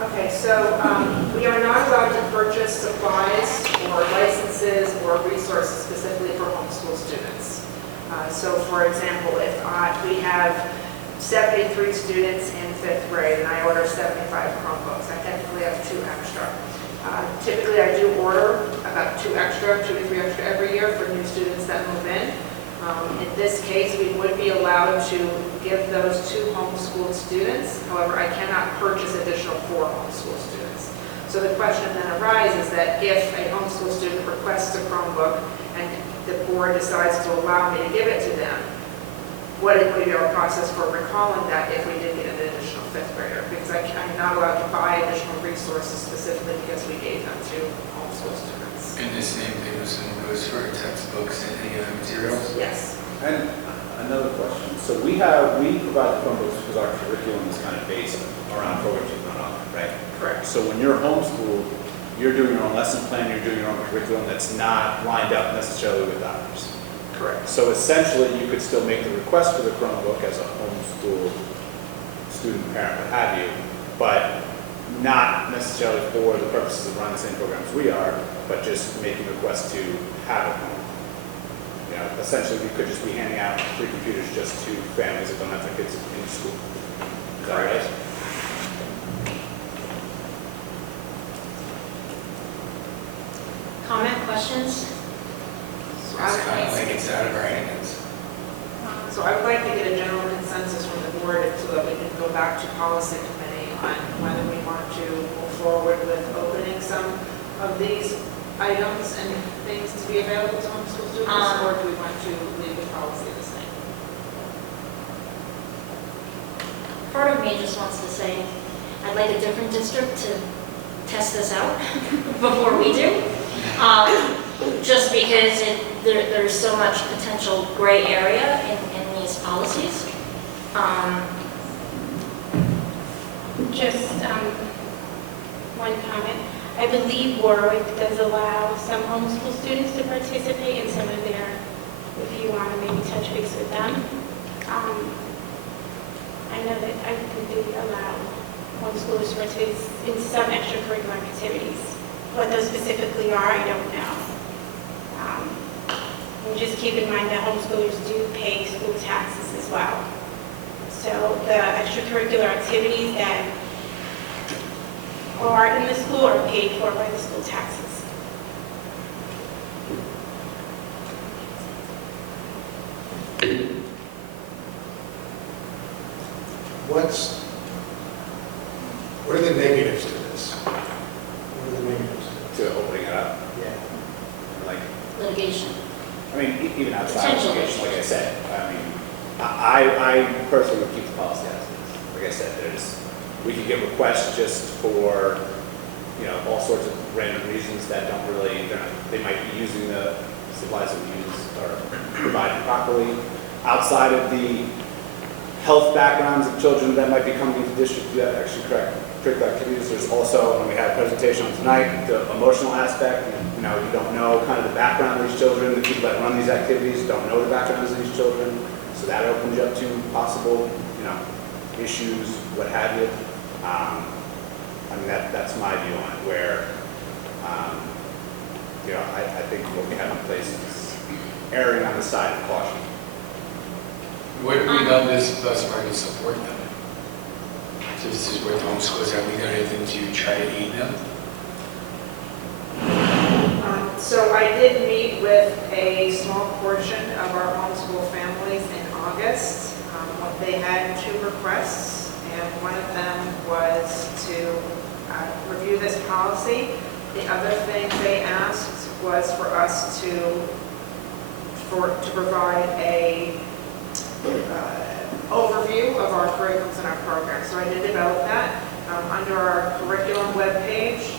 Okay, so we are not allowed to purchase supplies or licenses or resources specifically for homeschool students. So for example, if we have 73 students in 5th grade and I order 75 Chromebooks, I technically have 2 extra. Typically I do order about 2 to 3 extra every year for new students that move in. In this case, we would be allowed to give those to homeschooled students. However, I cannot purchase additional for homeschool students. So the question then arises that if a homeschool student requests a Chromebook and the board decides to allow me to give it to them, what would be our process for recalling that if we did get an additional 5th grader? Because I'm not allowed to buy additional resources specifically because we gave them to homeschool students. And the same thing goes for textbooks and any other materials? Yes. And another question, so we provide the Chromebooks because our curriculum is kind of based around programs you've run on, right? Correct. So when you're homeschooled, you're doing your own lesson plan, you're doing your own curriculum that's not lined up necessarily with ours. Correct. So essentially, you could still make the request for the Chromebook as a homeschool student, parent, what have you, but not necessarily for the purposes of running the same programs we are, but just making a request to have it home. Essentially, we could just be handing out free computers just to families that don't have their kids in school. Is that right? Comment, questions? So it's kind of like it's out of our hands. So I would like to get a general consensus from the board so that we can go back to policy committee on whether we want to move forward with opening some of these items and things to be available to homeschool students, or do we want to leave the policy the same? Part of me just wants to say, I'd like a different district to test this out before we do. Just because there's so much potential gray area in these policies. Just one comment. I believe Warwick does allow some homeschool students to participate in some of their, if you want to maybe touch base with them. I know that I think they allow homeschoolers to participate in some extracurricular activities. What those specifically are, I don't know. And just keep in mind that homeschoolers do pay school taxes as well. So the extracurricular activities that are in the school are paid for by the school taxes. What are the negatives to this? What are the negatives To opening it up. Yeah. Like, Litigation. I mean, even outside of Potential litigation, like I said, I mean, I personally would keep the policy as is. Like I said, we could get requests just for, all sorts of random reasons that don't really, they might be using the supplies that we use or provided properly. Outside of the health backgrounds of children that might be coming into district to do that extracurricular activities, there's also, when we had a presentation tonight, the emotional aspect. You don't know kind of the background of these children. The people that run these activities don't know the backgrounds of these children. So that opens you up to possible, issues, what have you. I mean, that's my view on it, where, I think what we have in place is erring on the side of caution. What have we done this thus far to support them? So this is with homeschoolers, have we done anything to try to aid them? So I did meet with a small portion of our homeschool families in August. They had 2 requests, and one of them was to review this policy. The other thing they asked was for us to provide a overview of our curriculums and our programs. So I did develop that under our curriculum webpage.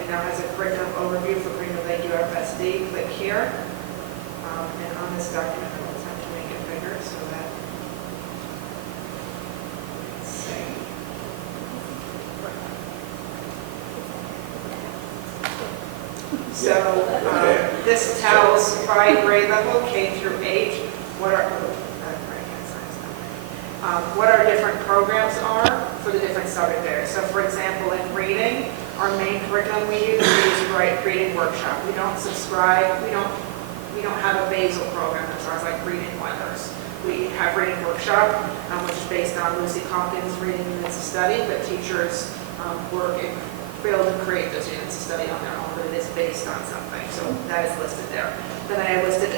It now has a curriculum overview for Greenville Lake UFSD. Click here. And on this document, I will attempt to make it bigger so that, let's see. So this tells by grade level, K through 8, what our different programs are for the different subject areas. So for example, in reading, our main curriculum we use reading workshop. We don't subscribe, we don't have a basal program as far as like reading wonders. We have reading workshop, which is based on Lucy Calkins' reading units of study, but teachers work and build and create those units of study on their own, but it is based on something. So that is listed there. Then I listed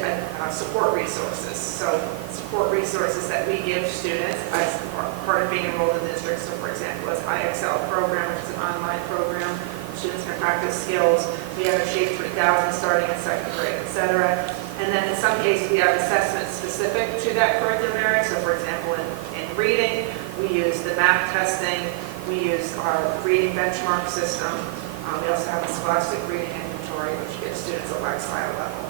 support resources. So support resources that we give students as part of being enrolled in the district. So for example, as IXL program, which is an online program, students can practice skills. We have a Shape 3000 starting in second grade, et cetera. And then in some cases, we have assessments specific to that curriculum area. So for example, in reading, we use the MAP testing. We use our reading benchmark system. We also have a scholastic reading inventory, which gives students a lifestyle level.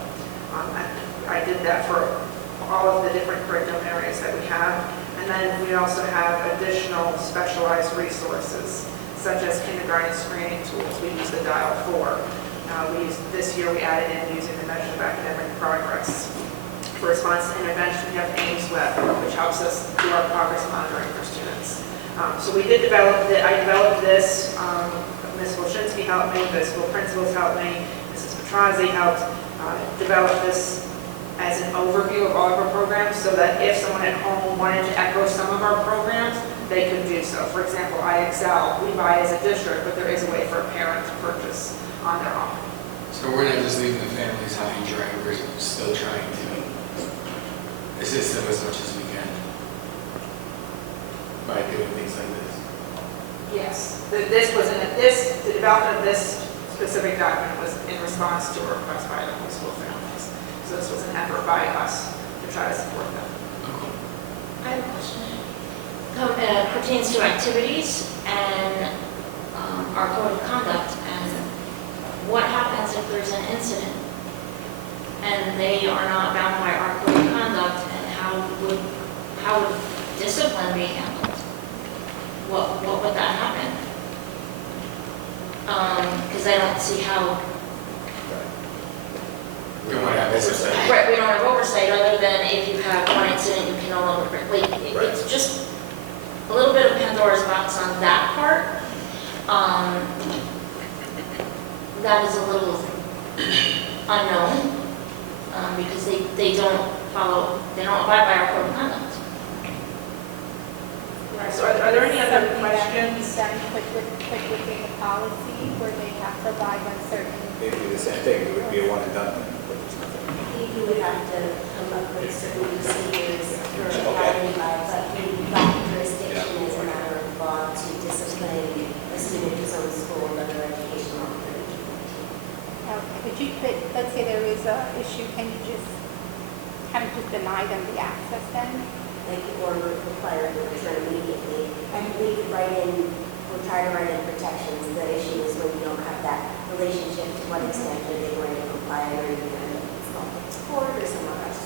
I did that for all of the different curriculum areas that we have. And then we also have additional specialized resources, such as kindergarten screening tools. We use the Dial-4. This year we added in using the measure of academic progress. For response to intervention, we have AIMSweb, which helps us do our progress monitoring for students. So we did develop I developed this. Ms. Wolshinsky helped me, the school principals helped me, Mrs. Petrazi helped develop this as an overview of all of our programs so that if someone at home wanted to echo some of our programs, they could do so. For example, IXL, we buy as a district, but there is a way for a parent to purchase on their own. So we're not just leaving the families high and dry, we're still trying to assist them as much as we can by doing things like this. Yes, the development of this specific document was in response to a request by the homeschool families. So this was an effort by us to try to support them. I have a question. Pertains to activities and our code of conduct, and what happens if there's an incident and they are not bound by our code of conduct, and how would discipline be handled? What would that happen? Because I don't see how. We don't have oversight. Right, we don't have oversight other than if you have one incident, you can no longer, it's just a little bit of Pandora's box on that part. That is a little unknown because they don't abide by our code of conduct. Right, so are there any other questions? Like within the policy where they have to abide by certain. It'd be the same thing, it would be a one and done thing, but there's nothing. I think you would have to come up with certain procedures for abiding by, but we lack jurisdiction as a matter of law to discipline a student who's on school or other educational opportunity. But let's say there is a issue, can you just kind of just deny them the access then? Like, or require the return immediately. And we could we'll try to write in protections. The issue is when you don't have that relationship, to what extent are they going to comply or even it's called court or somewhere else.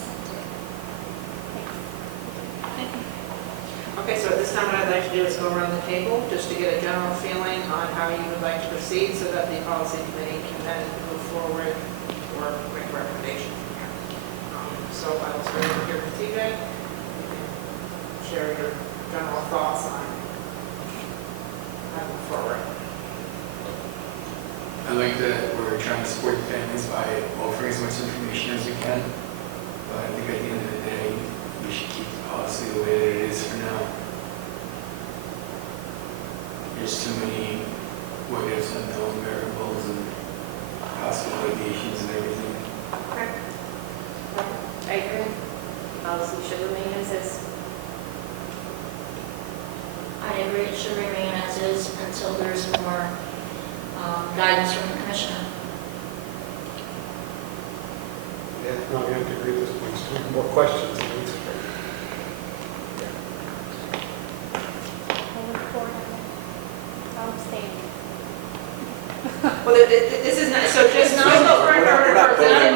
Okay, so at this time, what I'd like to do is go around the table just to get a general feeling on how you would like to proceed so that the policy committee can then move forward or make recommendations. So I will start over here with TJ. You can share your general thoughts on moving forward. I like that we're trying to support the families by offering as much information as we can. But I think at the end of the day, we should keep the policy the way that it is for now. There's too many what ifs, unknown variables, and possible litigations and everything. Okay. I agree. Policy should remain as is. I agree, it should remain as is until there's more guidance from the commissioner. Yeah, no, we have to agree at this point. Still more questions than answers. this is not, so just It's not just a vote. for We're not voting.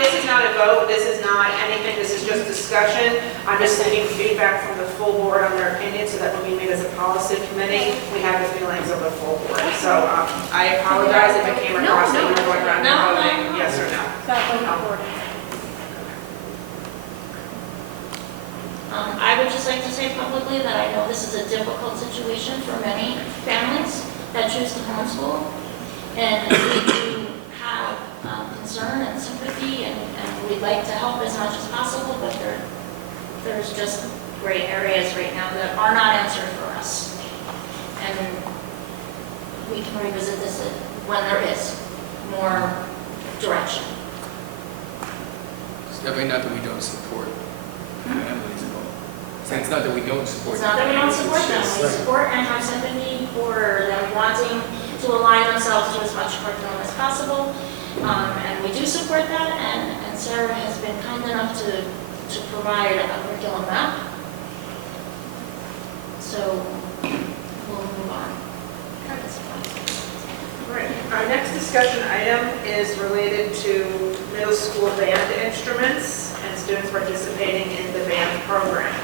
this is not a vote, this is not anything, this is just discussion. I'm just getting feedback from the full board on their opinion, so that when we meet as a policy committee, we have the feelings of the full board. So I apologize if it came across that you were going around No, no, voting, no. yes or no. I would just like to say publicly that I know this is a difficult situation for many families that choose to homeschool. And we do have concern and sympathy, and we'd like to help as much as possible, but there's just gray areas right now that are not answered for us. And we can revisit this when there is more direction. It's definitely not that we don't support families at all. It's not that we don't support. It's not that we don't support them, we support and have sympathy for them wanting to align themselves to as much curriculum as possible. And we do support that, and Sarah has been kind enough to provide a curriculum map. So we'll move on. Right. Our next discussion item is related to middle school band instruments and students participating in the band program.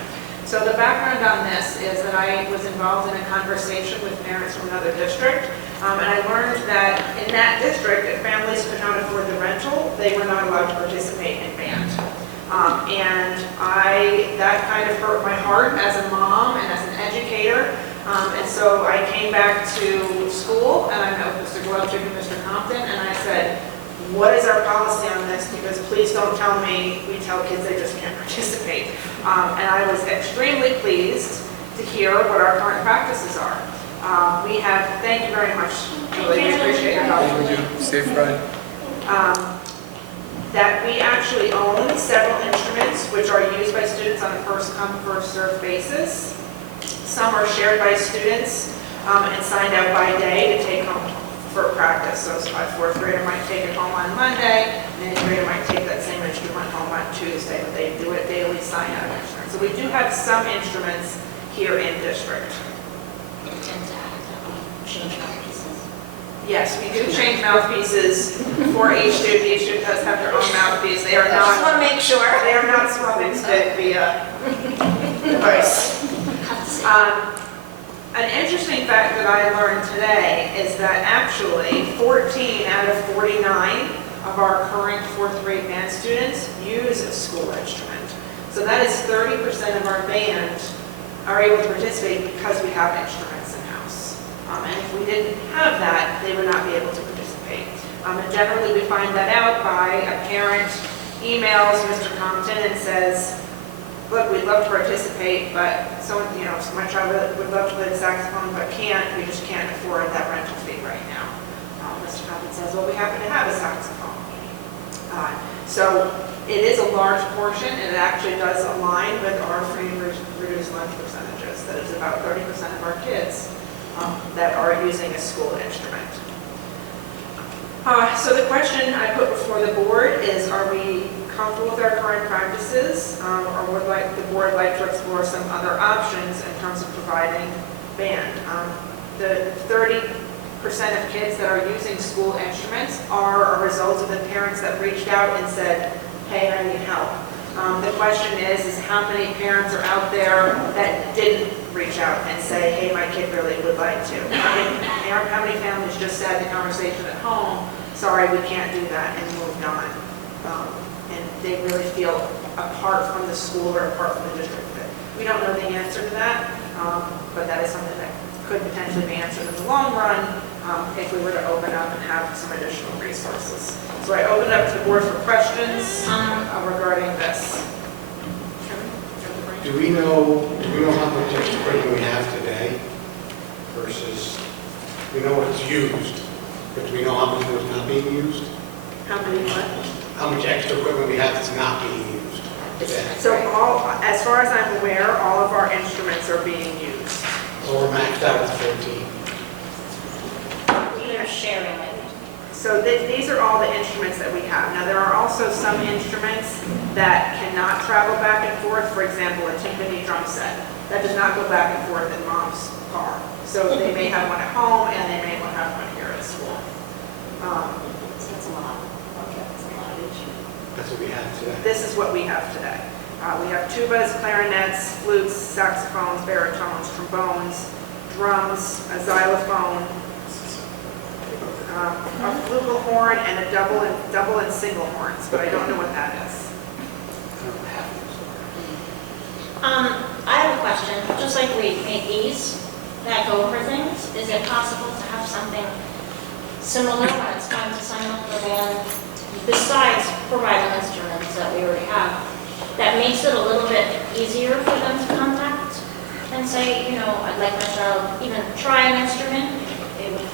So the background on this is that I was involved in a conversation with parents from another district, and I learned that in that district, if families could not afford the rental, they were not allowed to participate in band. That kind of hurt my heart as a mom and as an educator. And so I came back to school, and I met with Mr. Glovchik and Mr. Compton, and I said, what is our policy on this? Because please don't tell me we tell kids they just can't participate. And I was extremely pleased to hear what our current practices are. We have, thank you very much, Julie, we appreciate your help. Thank you. Safe ride. That we actually own several instruments which are used by students on a first come, first served basis. Some are shared by students and signed out by day to take home for practice. So a fourth grader might take it home on Monday, and an eighth grader might take that same instrument home on Tuesday, but they do it daily sign out instruments. So we do have some instruments here in district. We tend to have change mouthpieces. Yes, we do change mouthpieces for each student. Each student does have their own mouthpiece. They are I just want not, to make sure. they are not swapping stick via device. Have to say. An interesting fact that I learned today is that actually 14 out of 49 of our current fourth grade band students use a school instrument. So that is 30% of our band are able to participate because we have instruments in-house. And if we didn't have that, they would not be able to participate. And generally we find that out by a parent emails Mr. Compton and says, look, we'd love to participate, but my child would love to play the saxophone, but can't. We just can't afford that rental fee right now. Mr. Compton says, well, we happen to have a saxophone. So it is a large portion, and it actually does align with our free and reduced lunch percentages. That is about 30% of our kids that are using a school instrument. So the question I put before the board is, are we comfortable with our current practices, or would the board like to explore some other options in terms of providing band? The 30% of kids that are using school instruments are a result of the parents that reached out and said, hey, I need help. The question is how many parents are out there that didn't reach out and say, hey, my kid really would like to? How many families just said the conversation at home, sorry, we can't do that, and moved on? And they really feel apart from the school or apart from the district. We don't know the answer to that, but that is something that could potentially be answered in the long run if we were to open up and have some additional resources. So I open up to the board for questions regarding this. Do we know how much extra equipment we have today versus, we know what's used, but do we know how much was not being used? How many what? How much extra equipment we have that's not being used today? So as far as I'm aware, all of our instruments are being used. So we're maxed out at 14. We are sharing it. So these are all the instruments that we have. Now, there are also some instruments that cannot travel back and forth. For example, a timpani drum set. That does not go back and forth in mom's car. So they may have one at home and they may have one here at school. That's a lot. Okay, that's a lot of instruments. That's what we have today. This is what we have today. We have tubas, clarinets, flutes, saxophones, baritones, trombones, drums, a xylophone, a flugelhorn, and a double and single horns, but I don't know what that is. I have a question. Just like we make these that go over things, is it possible to have something similar when it's time to sign up for band, besides providing instruments that we already have, that makes it a little bit easier for them to contact and say, you know, I'd like my child even try an instrument, it would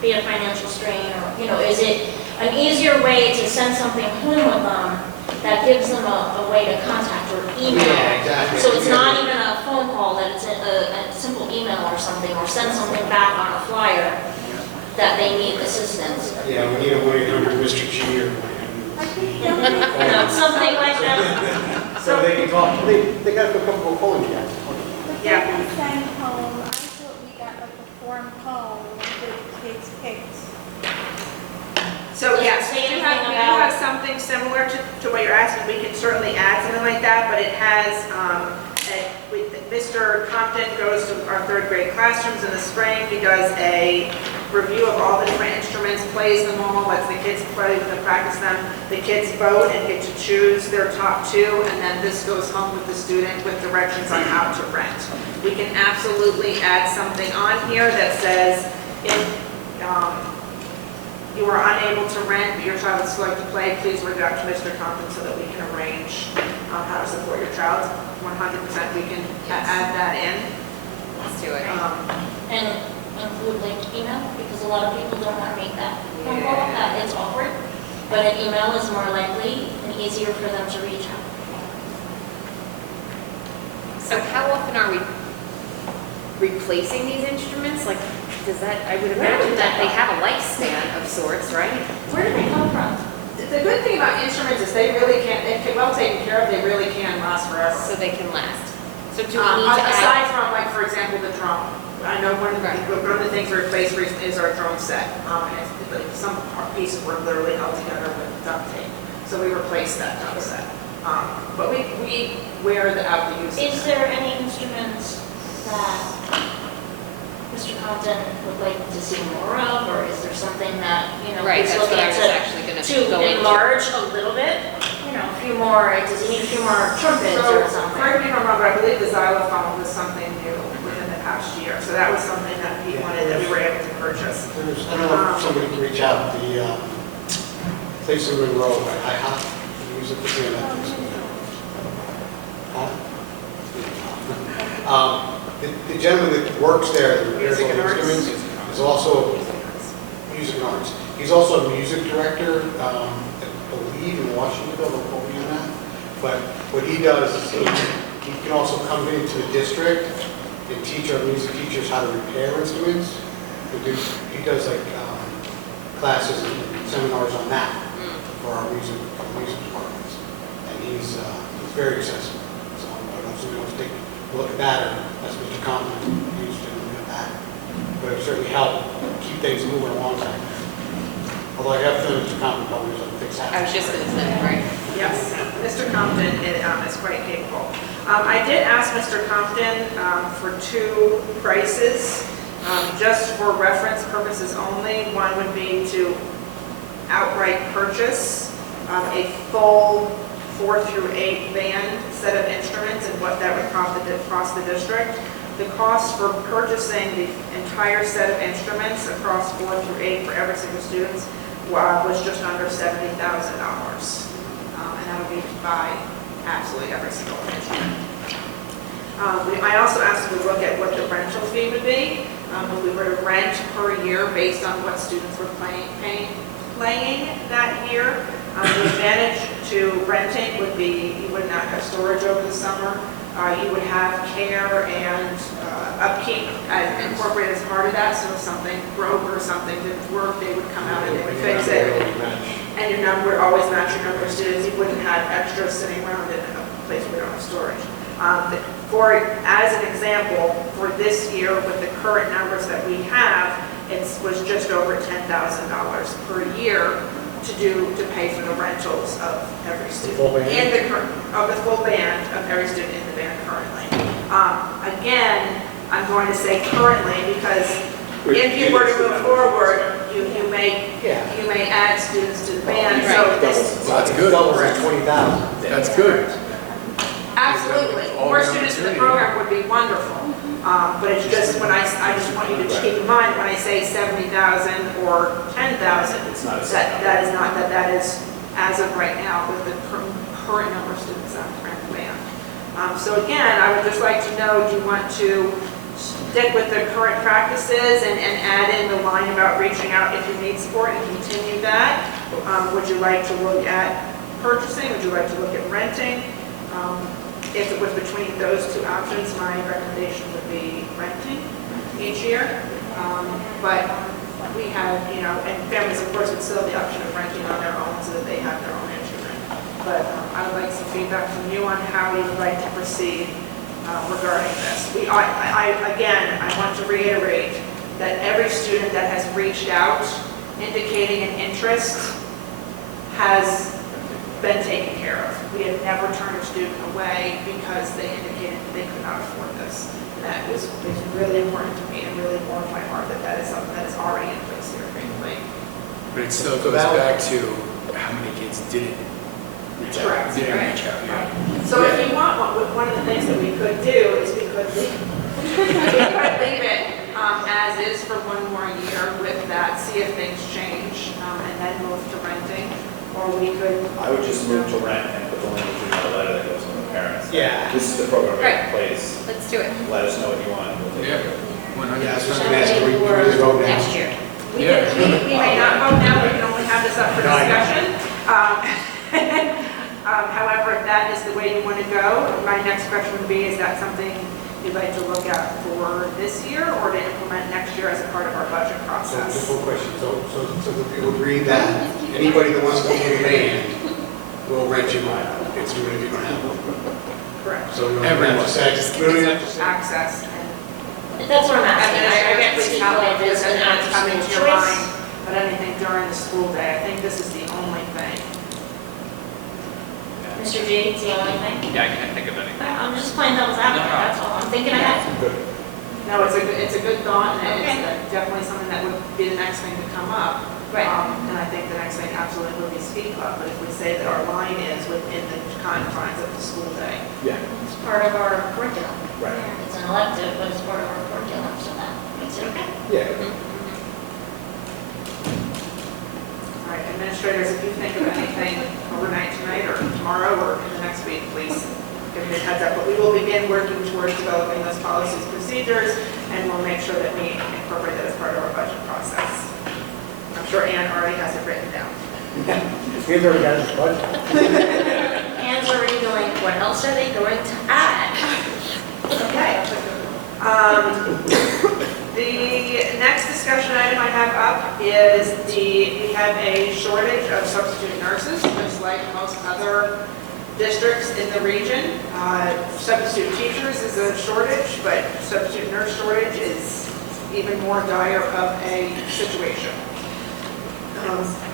be a financial strain, or, you know, is it an easier way to send something home with them that gives them a way to contact or email? Yeah, exactly. So it's not even a phone call, that it's a simple email or something, or send something back on a flyer that they need assistance. Yeah, we need a 1-800 Mr. G or 1-800 You know, something like that. so they can talk. They got to feel comfortable calling you guys. But they Yeah. can send home, I thought we got like a form home that kids picked. So Does it yes, say we do anything have about- something similar to what you're asking. We can certainly add something like that, but it has, Mr. Compton goes to our third grade classrooms in the spring. He does a review of all the different instruments, plays them all, lets the kids play and practice them. The kids vote and get to choose their top two, and then this goes home with the student with directions on how to rent. We can absolutely add something on here that says, if you are unable to rent, but your child would like to play, please reach out to Mr. Compton so that we can arrange how to support your child. 100% we can add that in. Let's do it. And include linked email, because a lot of people don't want to make that phone call, that it's awkward. But an email is more likely and easier for them to reach out. So how often are we replacing these instruments? Like, does that, I would imagine that they have a lifespan of sorts, right? Where do they come from? The good thing about instruments is they really can, if they're well taken care of, they really can last forever. So they can last. So do we need to add? Aside from, like, for example, the drum. I know one of the things we replaced recently is our drum set. And like, some pieces were literally held together with duct tape. So we replaced that drum set. But we wear out the use. Is there any instruments that Mr. Compton would like to see more of, or is there something that, you know, Right, he's that's what looking I was actually gonna to go into. enlarge a little bit? You know, a few more, does he need a few more trumpets or So, something? correct me if I'm wrong, but I believe the xylophone was something new within the past year. So that was something that he wanted, that we were able to purchase. I don't know if somebody can reach out, the place in Monroe, IHOP, music casino. The gentleman that works there, the repairs all Music and the arts? instruments, is also music and arts. He's also a music director, I believe in Washington, don't quote me on that. But what he does is he can also come into the district and teach our music teachers how to repair instruments. He does like classes and seminars on that for our music departments. And he's very accessible. So I don't know if somebody wants to take a look at that, or that's Mr. Compton, he's to look at that. But it would certainly help keep things moving along back there. Although I have feeling Mr. Compton probably doesn't fix that. I was just going to say, right? Yes, Mr. Compton is quite capable. I did ask Mr. Compton for two prices, just for reference purposes only. One would be to outright purchase a full 4 through 8 band set of instruments and what that would cost the district. The cost for purchasing the entire set of instruments across 4 through 8 for every single student was just under $70,000. And that would be to buy absolutely every single instrument. I also asked him to look at what the rental fee would be. If we were to rent per year based on what students were playing that year. The advantage to renting would be you would not have storage over the summer. You would have care and upkeep incorporated as part of that. So if something broke or something didn't work, they would come out and they would fix it. And your number would always match your number of students. You wouldn't have extras sitting around in a place where you don't have storage. As an example, for this year, with the current numbers that we have, was just over $10,000 per year to pay for the rentals of every student. full band? And of the full band of every student in the band currently. Again, I'm going to say currently because if you were to move forward, you may add students to the band, so this. That's good. Doubles at 20,000. That's good. Absolutely. More students in the program would be wonderful. But it's just when I just want you to keep in mind, when I say 70,000 or 10,000, It's not a that set is not, that is as of right now with the current number of students on the band. So again, I would just like to know, do you want to stick with the current practices and add in the line about reaching out if you need support and continue that? Would you like to look at purchasing? Would you like to look at renting? If it was between those two options, my recommendation would be renting each year. But we have, and families, of course, would still have the option of renting on their own so that they have their own instrument. But I would like some feedback from you on how you would like to proceed regarding this. Again, I want to reiterate that every student that has reached out indicating an interest has been taken care of. We have never turned a student away because they indicated that they could not afford this. And that is really important to me and really warmed my heart that that is something that is already in place here at Green Lake. But it still goes back to how many kids didn't reach out. Correct. Didn't Right. reach out, yeah. So if you want, one of the things that we could do is we could leave it as is for one more year with that, see if things change, and then move to renting. Or we could. I would just move to rent and put the language in the letter that goes to the parents. Yeah. This is the program we have in Right. place. Let's do it. Let us know what you want and we'll take Yeah. care of it. 100%. Yeah, I was just going to ask, do we really vote now? Next year. We Yeah. we may not vote now, we can only have this up for No, I know. discussion. However, if that is the way you want to go, my next question would be, is that something you'd like to look at for this year or to implement next year as a part of our budget So just process? one question, so the people agree that anybody that wants to be in a band will rent you one, it's even if you don't have one. Correct. So we don't have to say, we don't even have to say. Access and. That's what I'm And asking. then I guess Please please tell tell me me if if there's there's an anything coming to your choice. mind, but anything during the school day. I think this is the only thing. Mr. G, it's the only thing. Yeah, I can't think of anything. I'm just playing devil's advocate, No, no. that's all. I'm thinking ahead. No, it's a good thought, and it's definitely something that would be the next thing to come up. Right. And I think the next thing absolutely will be Speed Club, but if we say that our line is within the confines of the school day. Yeah, It's part of our curriculum. right. It's an elective, but it's part of our curriculum, so that makes it okay. Yeah. All right, administrators, if you think of anything overnight tonight or tomorrow or in the next week, please give me a heads up. But we will begin working towards developing those policies, procedures, and we'll make sure that we incorporate that as part of our budget process. I'm sure Ann already has it written down. He's already got his budget. Anne's already going, what else are they going to add? Okay. The next discussion item I have up is we have a shortage of substitute nurses, just like most other districts in the region. Substitute teachers is a shortage, but substitute nurse shortage is even more dire of a situation.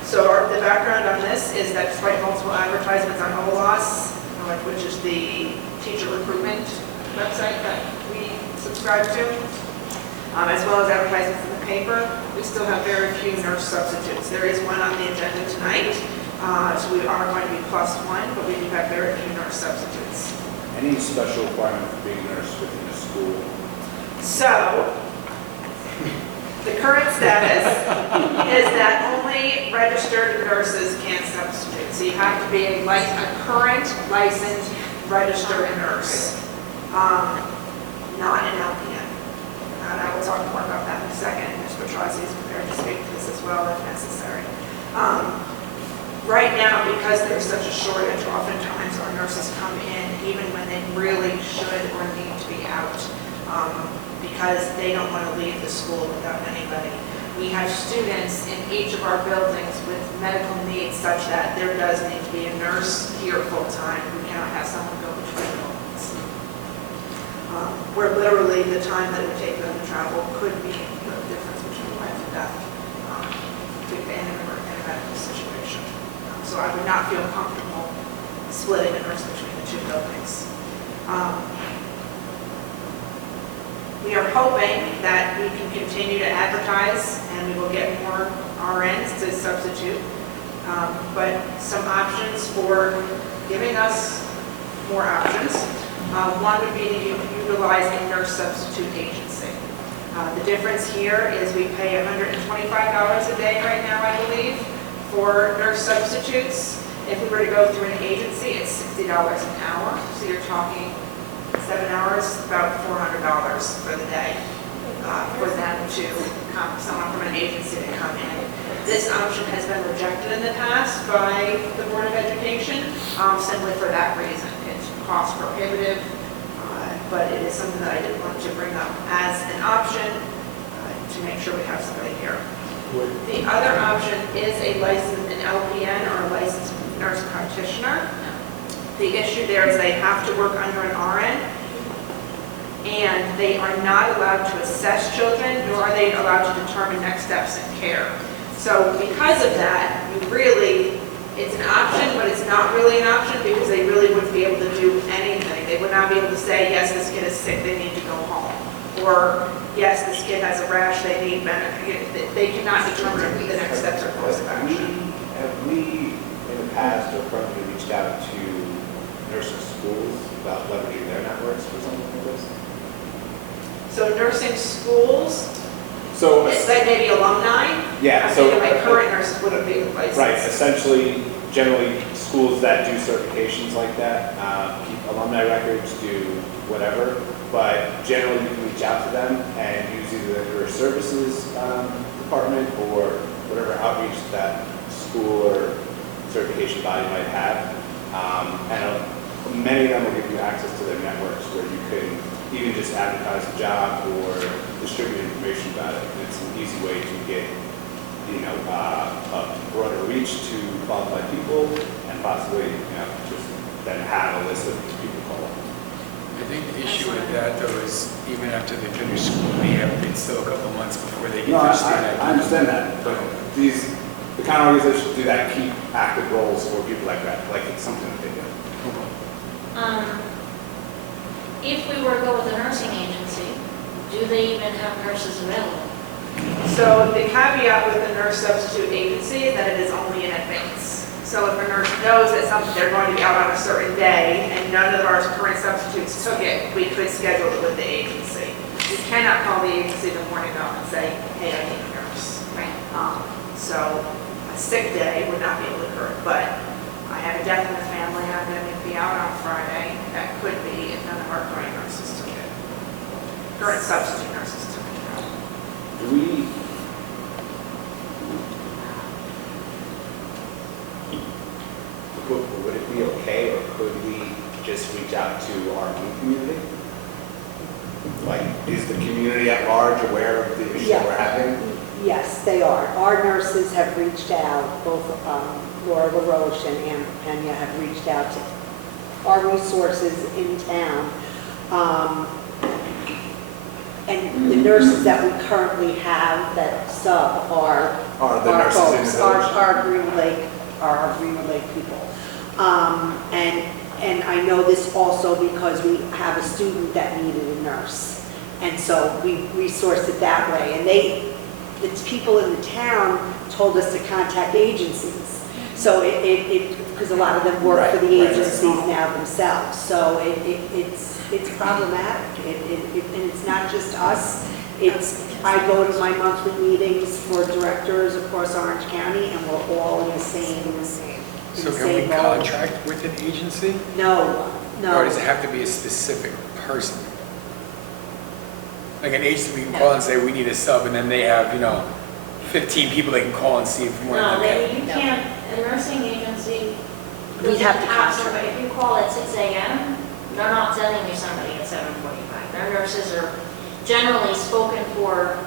So the background on this is that despite multiple advertisements on OLOS, which is the teacher recruitment website that we subscribe to, as well as advertisements in the paper, we still have very few nurse substitutes. There is one on the agenda tonight, so we are going to be +1, but we do have very few nurse substitutes. Any special requirement for being a nurse within the school? So, the current status is that only registered nurses can substitute. So you have to be a current licensed registered nurse, not an LPN. And I will talk more about that in a second. Ms. Petrozzi is prepared to speak to this as well if necessary. Right now, because there's such a shortage, oftentimes our nurses come in even when they really should or need to be out, because they don't want to leave the school without anybody. We have students in each of our buildings with medical needs such that there does need to be a nurse here full-time. We cannot have someone go between buildings. Where literally the time that it would take them to travel could be the difference between life and so I would not feel comfortable splitting a nurse between the two buildings. We are hoping that we can continue to advertise and we will get more RNs to substitute. But some options for giving us more options. One would be to utilize a nurse substitute agency. The difference here is we pay $125 a day right now, I believe, for nurse substitutes. If we were to go through an agency, it's $60 an hour. So you're talking 7 hours, about $400 for the day for them to come, someone from an agency to come in. This option has been rejected in the past by the Board of Education, simply for that reason. It's cost prohibitive, but it is something that I did want to bring up as an option to make sure we have somebody here. The other option is a licensed, an LPN or a licensed nurse practitioner. The issue there is they have to work under an RN, and they are not allowed to assess children, nor are they allowed to determine next steps in care. So because of that, it's an option, but it's not really an option because they really wouldn't be able to do anything. They would not be able to say, yes, this kid is sick, they need to go home. Or, yes, this kid has a rash, they need benefit. They cannot determine the next steps or course of action. Have we, in the past, or currently reached out to nursing schools about leveraging their networks for something like this? So nursing schools, So, it's like maybe alumni? yeah, I'm so. thinking like current nurses wouldn't be licensed. Right, essentially, generally, schools that do certifications like that, keep alumni records, do whatever, but generally you can reach out to them and use either their services department or whatever outreach that school or certification body might have. And many of them will give you access to their networks where you can even just advertise a job or distribute information about it. And it's an easy way to get, a broader reach to qualified people and possibly, just then have a list of people call. I think the issue with that, though, is even after they finish school, it's still a couple months before they get No, their state ID. I understand that, but the kind of organizations do that keep active roles for people like that, like it's something that they do. If we were to go with a nursing agency, do they even have nurses available? So the caveat with the nurse substitute agency is that it is only in advance. So if a nurse knows that they're going to be out on a certain day and none of our current substitutes took it, we could schedule it with the agency. You cannot call the agency the morning of and say, hey, I need a nurse. Right? So a sick day would not be able to occur, but I have a death in the family, I'm going to be out on Friday. That could be if none of our current nurses took it. Current substitute nurses took it. Would it be okay, or could we just reach out to our new community? Like, is the community at large aware of the issue we're having? Yes, they are. Our nurses have reached out, both Laura LaRoche and Ann Pena have reached out to our resources in town. And the nurses that we currently have that sub are the nurses in the folks, village? our Green Lake people. And I know this also because we have a student that needed a nurse. And so we resourced it that way. And it's people in the town told us to contact agencies. So because a lot of them work for the agencies now themselves. So it's problematic. And it's not just us. I go to my monthly meetings for directors across Orange County, and we're all in the same. So can we contract with an agency? No. Or does it have to be a specific person? Like an agency, we can call and say, we need a sub, and then they have, 15 people they can call and see if you want to No, do that. you can't, a nursing agency We'd have to doesn't contract. somebody. If you call at 6 a.m., they're not sending you somebody at 7:45. Their nurses are generally spoken for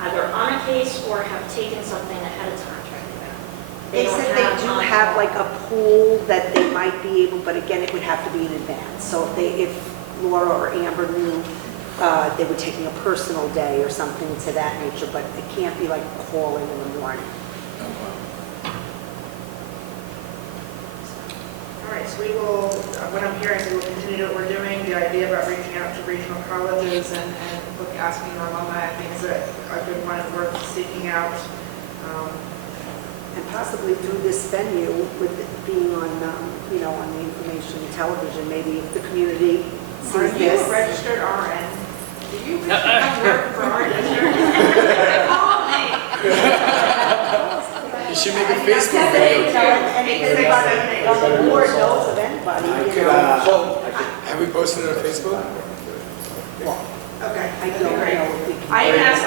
either on a case or have taken something ahead of time. They said they do have like a pool that they might be able, but again, it would have to be in advance. So if Laura or Amber knew they were taking a personal day or something to that nature, but it can't be like calling in the morning. Yes, we will, what I'm hearing, we will continue what we're doing, the idea about reaching out to regional colleges and look, asking our alumni, I think is a good one and worth seeking out. And possibly through this venue, with it being on, on the information television, maybe if the community Are sees you this. a registered RN? Do you come work for our district? Call me. You should make a I mean, Facebook I'm saying, video. and anybody on the board knows of anybody, Have we posted it on Facebook? Okay. I don't know if we can. I even asked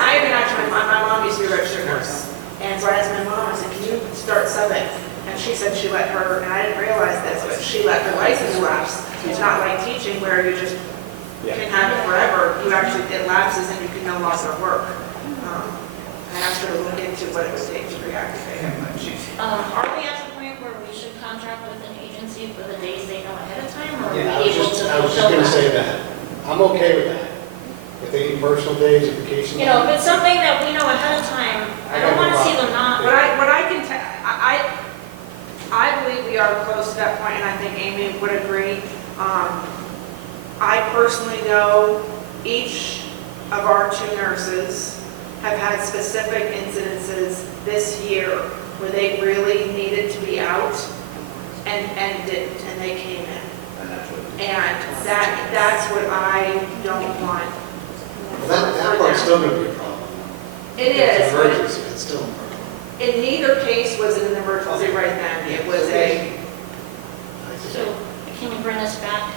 my mom used to be a registered nurse. And so I asked my mom, I said, can you start subbing? And she said she let her, and I didn't realize this, but she let her license lapse. It's not like teaching where you just can have it forever. You actually, it lapses and you can no longer work. I asked her to look into what it would take to reactivate it, but she. Are we at the point where we should contract with an agency for the days they know ahead of time, or are we Yeah, I was able just to going fulfill to say that? that. I'm okay with that. If they need personal days, vacation. You know, if it's something that we know ahead of time, I don't want to see them not. What I can tell, I believe we are close to that point, and I think Amy would agree. I personally know each of our 2 nurses have had specific incidences this year where they really needed to be out and didn't, and they came in. And that's what I don't want. Well, that part's still going to be a problem. It It's is, an but emergency, it's still a problem. in neither case was it an emergency right then. It was a, So can you bring us back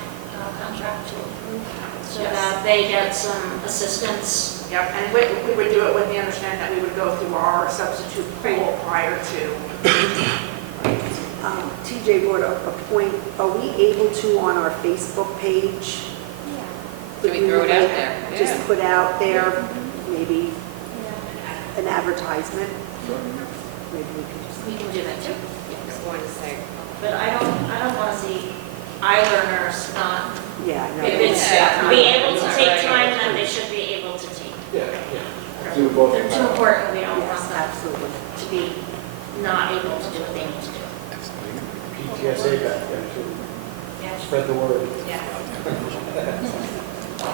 contract to approve so that they get some assistance? yep, and we would do it with the understanding that we would go through our substitute pool prior to. TJ brought up a point, are we able to, on our Facebook page? Can we throw it out there? Just Yeah. put out there, maybe an advertisement? Maybe we can just. We can do that too. Just going to say. But I don't want to see either nurse not, Yeah, I know. if it's, Yeah. be able to take time that they should be able to take. Yeah. Do both. They're too important, we don't want Yes, them absolutely. to be not able to do what they need to do. PTSA back there too. Yeah. Spread the word. Yeah.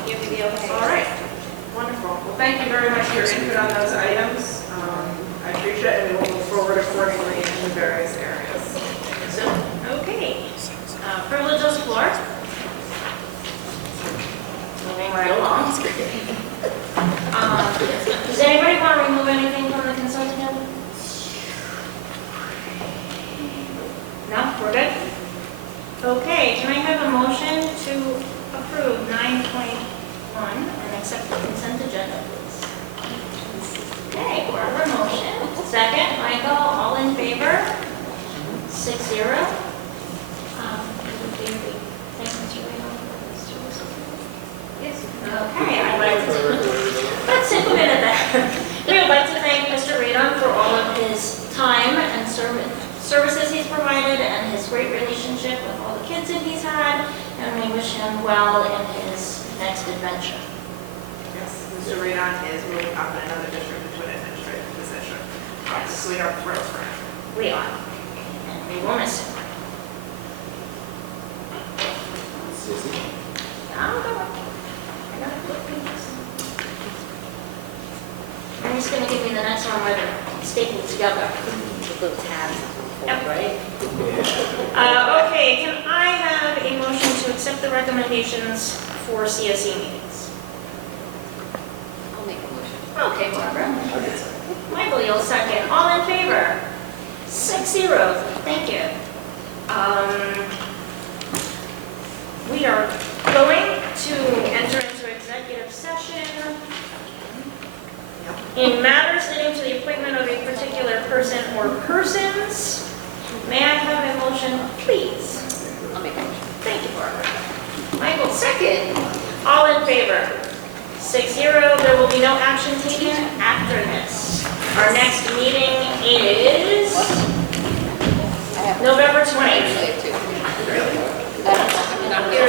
Give me the okay. All right, wonderful. Well, thank you very much for your input on those items. I appreciate it, and we will move forward accordingly in the various areas. So, okay. Privilege of the floor. Moving right along. Does anybody want to remove anything from the consent agenda? No, we're good? Okay, can I have a motion to approve 9.1 and accept the consent agenda, please? Okay, Barbara, motion. Second, Michael, all in favor? 6-0. Thank Mr. Raynon for his service. Yes. Okay, I'd like to, let's take a minute there. We would like to thank Mr. Raynon for all of his time and services he's provided and his great relationship with all the kids that he's had, and we wish him well in his next adventure. Yes, Mr. Raynon is moving up in another district into an administrative position. So we are thrilled for him. We are, and we will miss him. I'm going. I gotta put things. And he's gonna give me the next one where they're stapled together. Little tabs. Yep. Right? Okay, can I have a motion to accept the recommendations for CSE meetings? I'll make a motion. Okay, Barbara. Michael, you'll second. All in favor? 6-0. Thank you. We are going to enter into executive session in matters leading to the appointment of a particular person or persons. May I have a motion, please? I'll make a motion. Thank you, Barbara. Michael, second. All in favor? 6-0. There will be no action taken after this. Our next meeting is November 20th. Not here.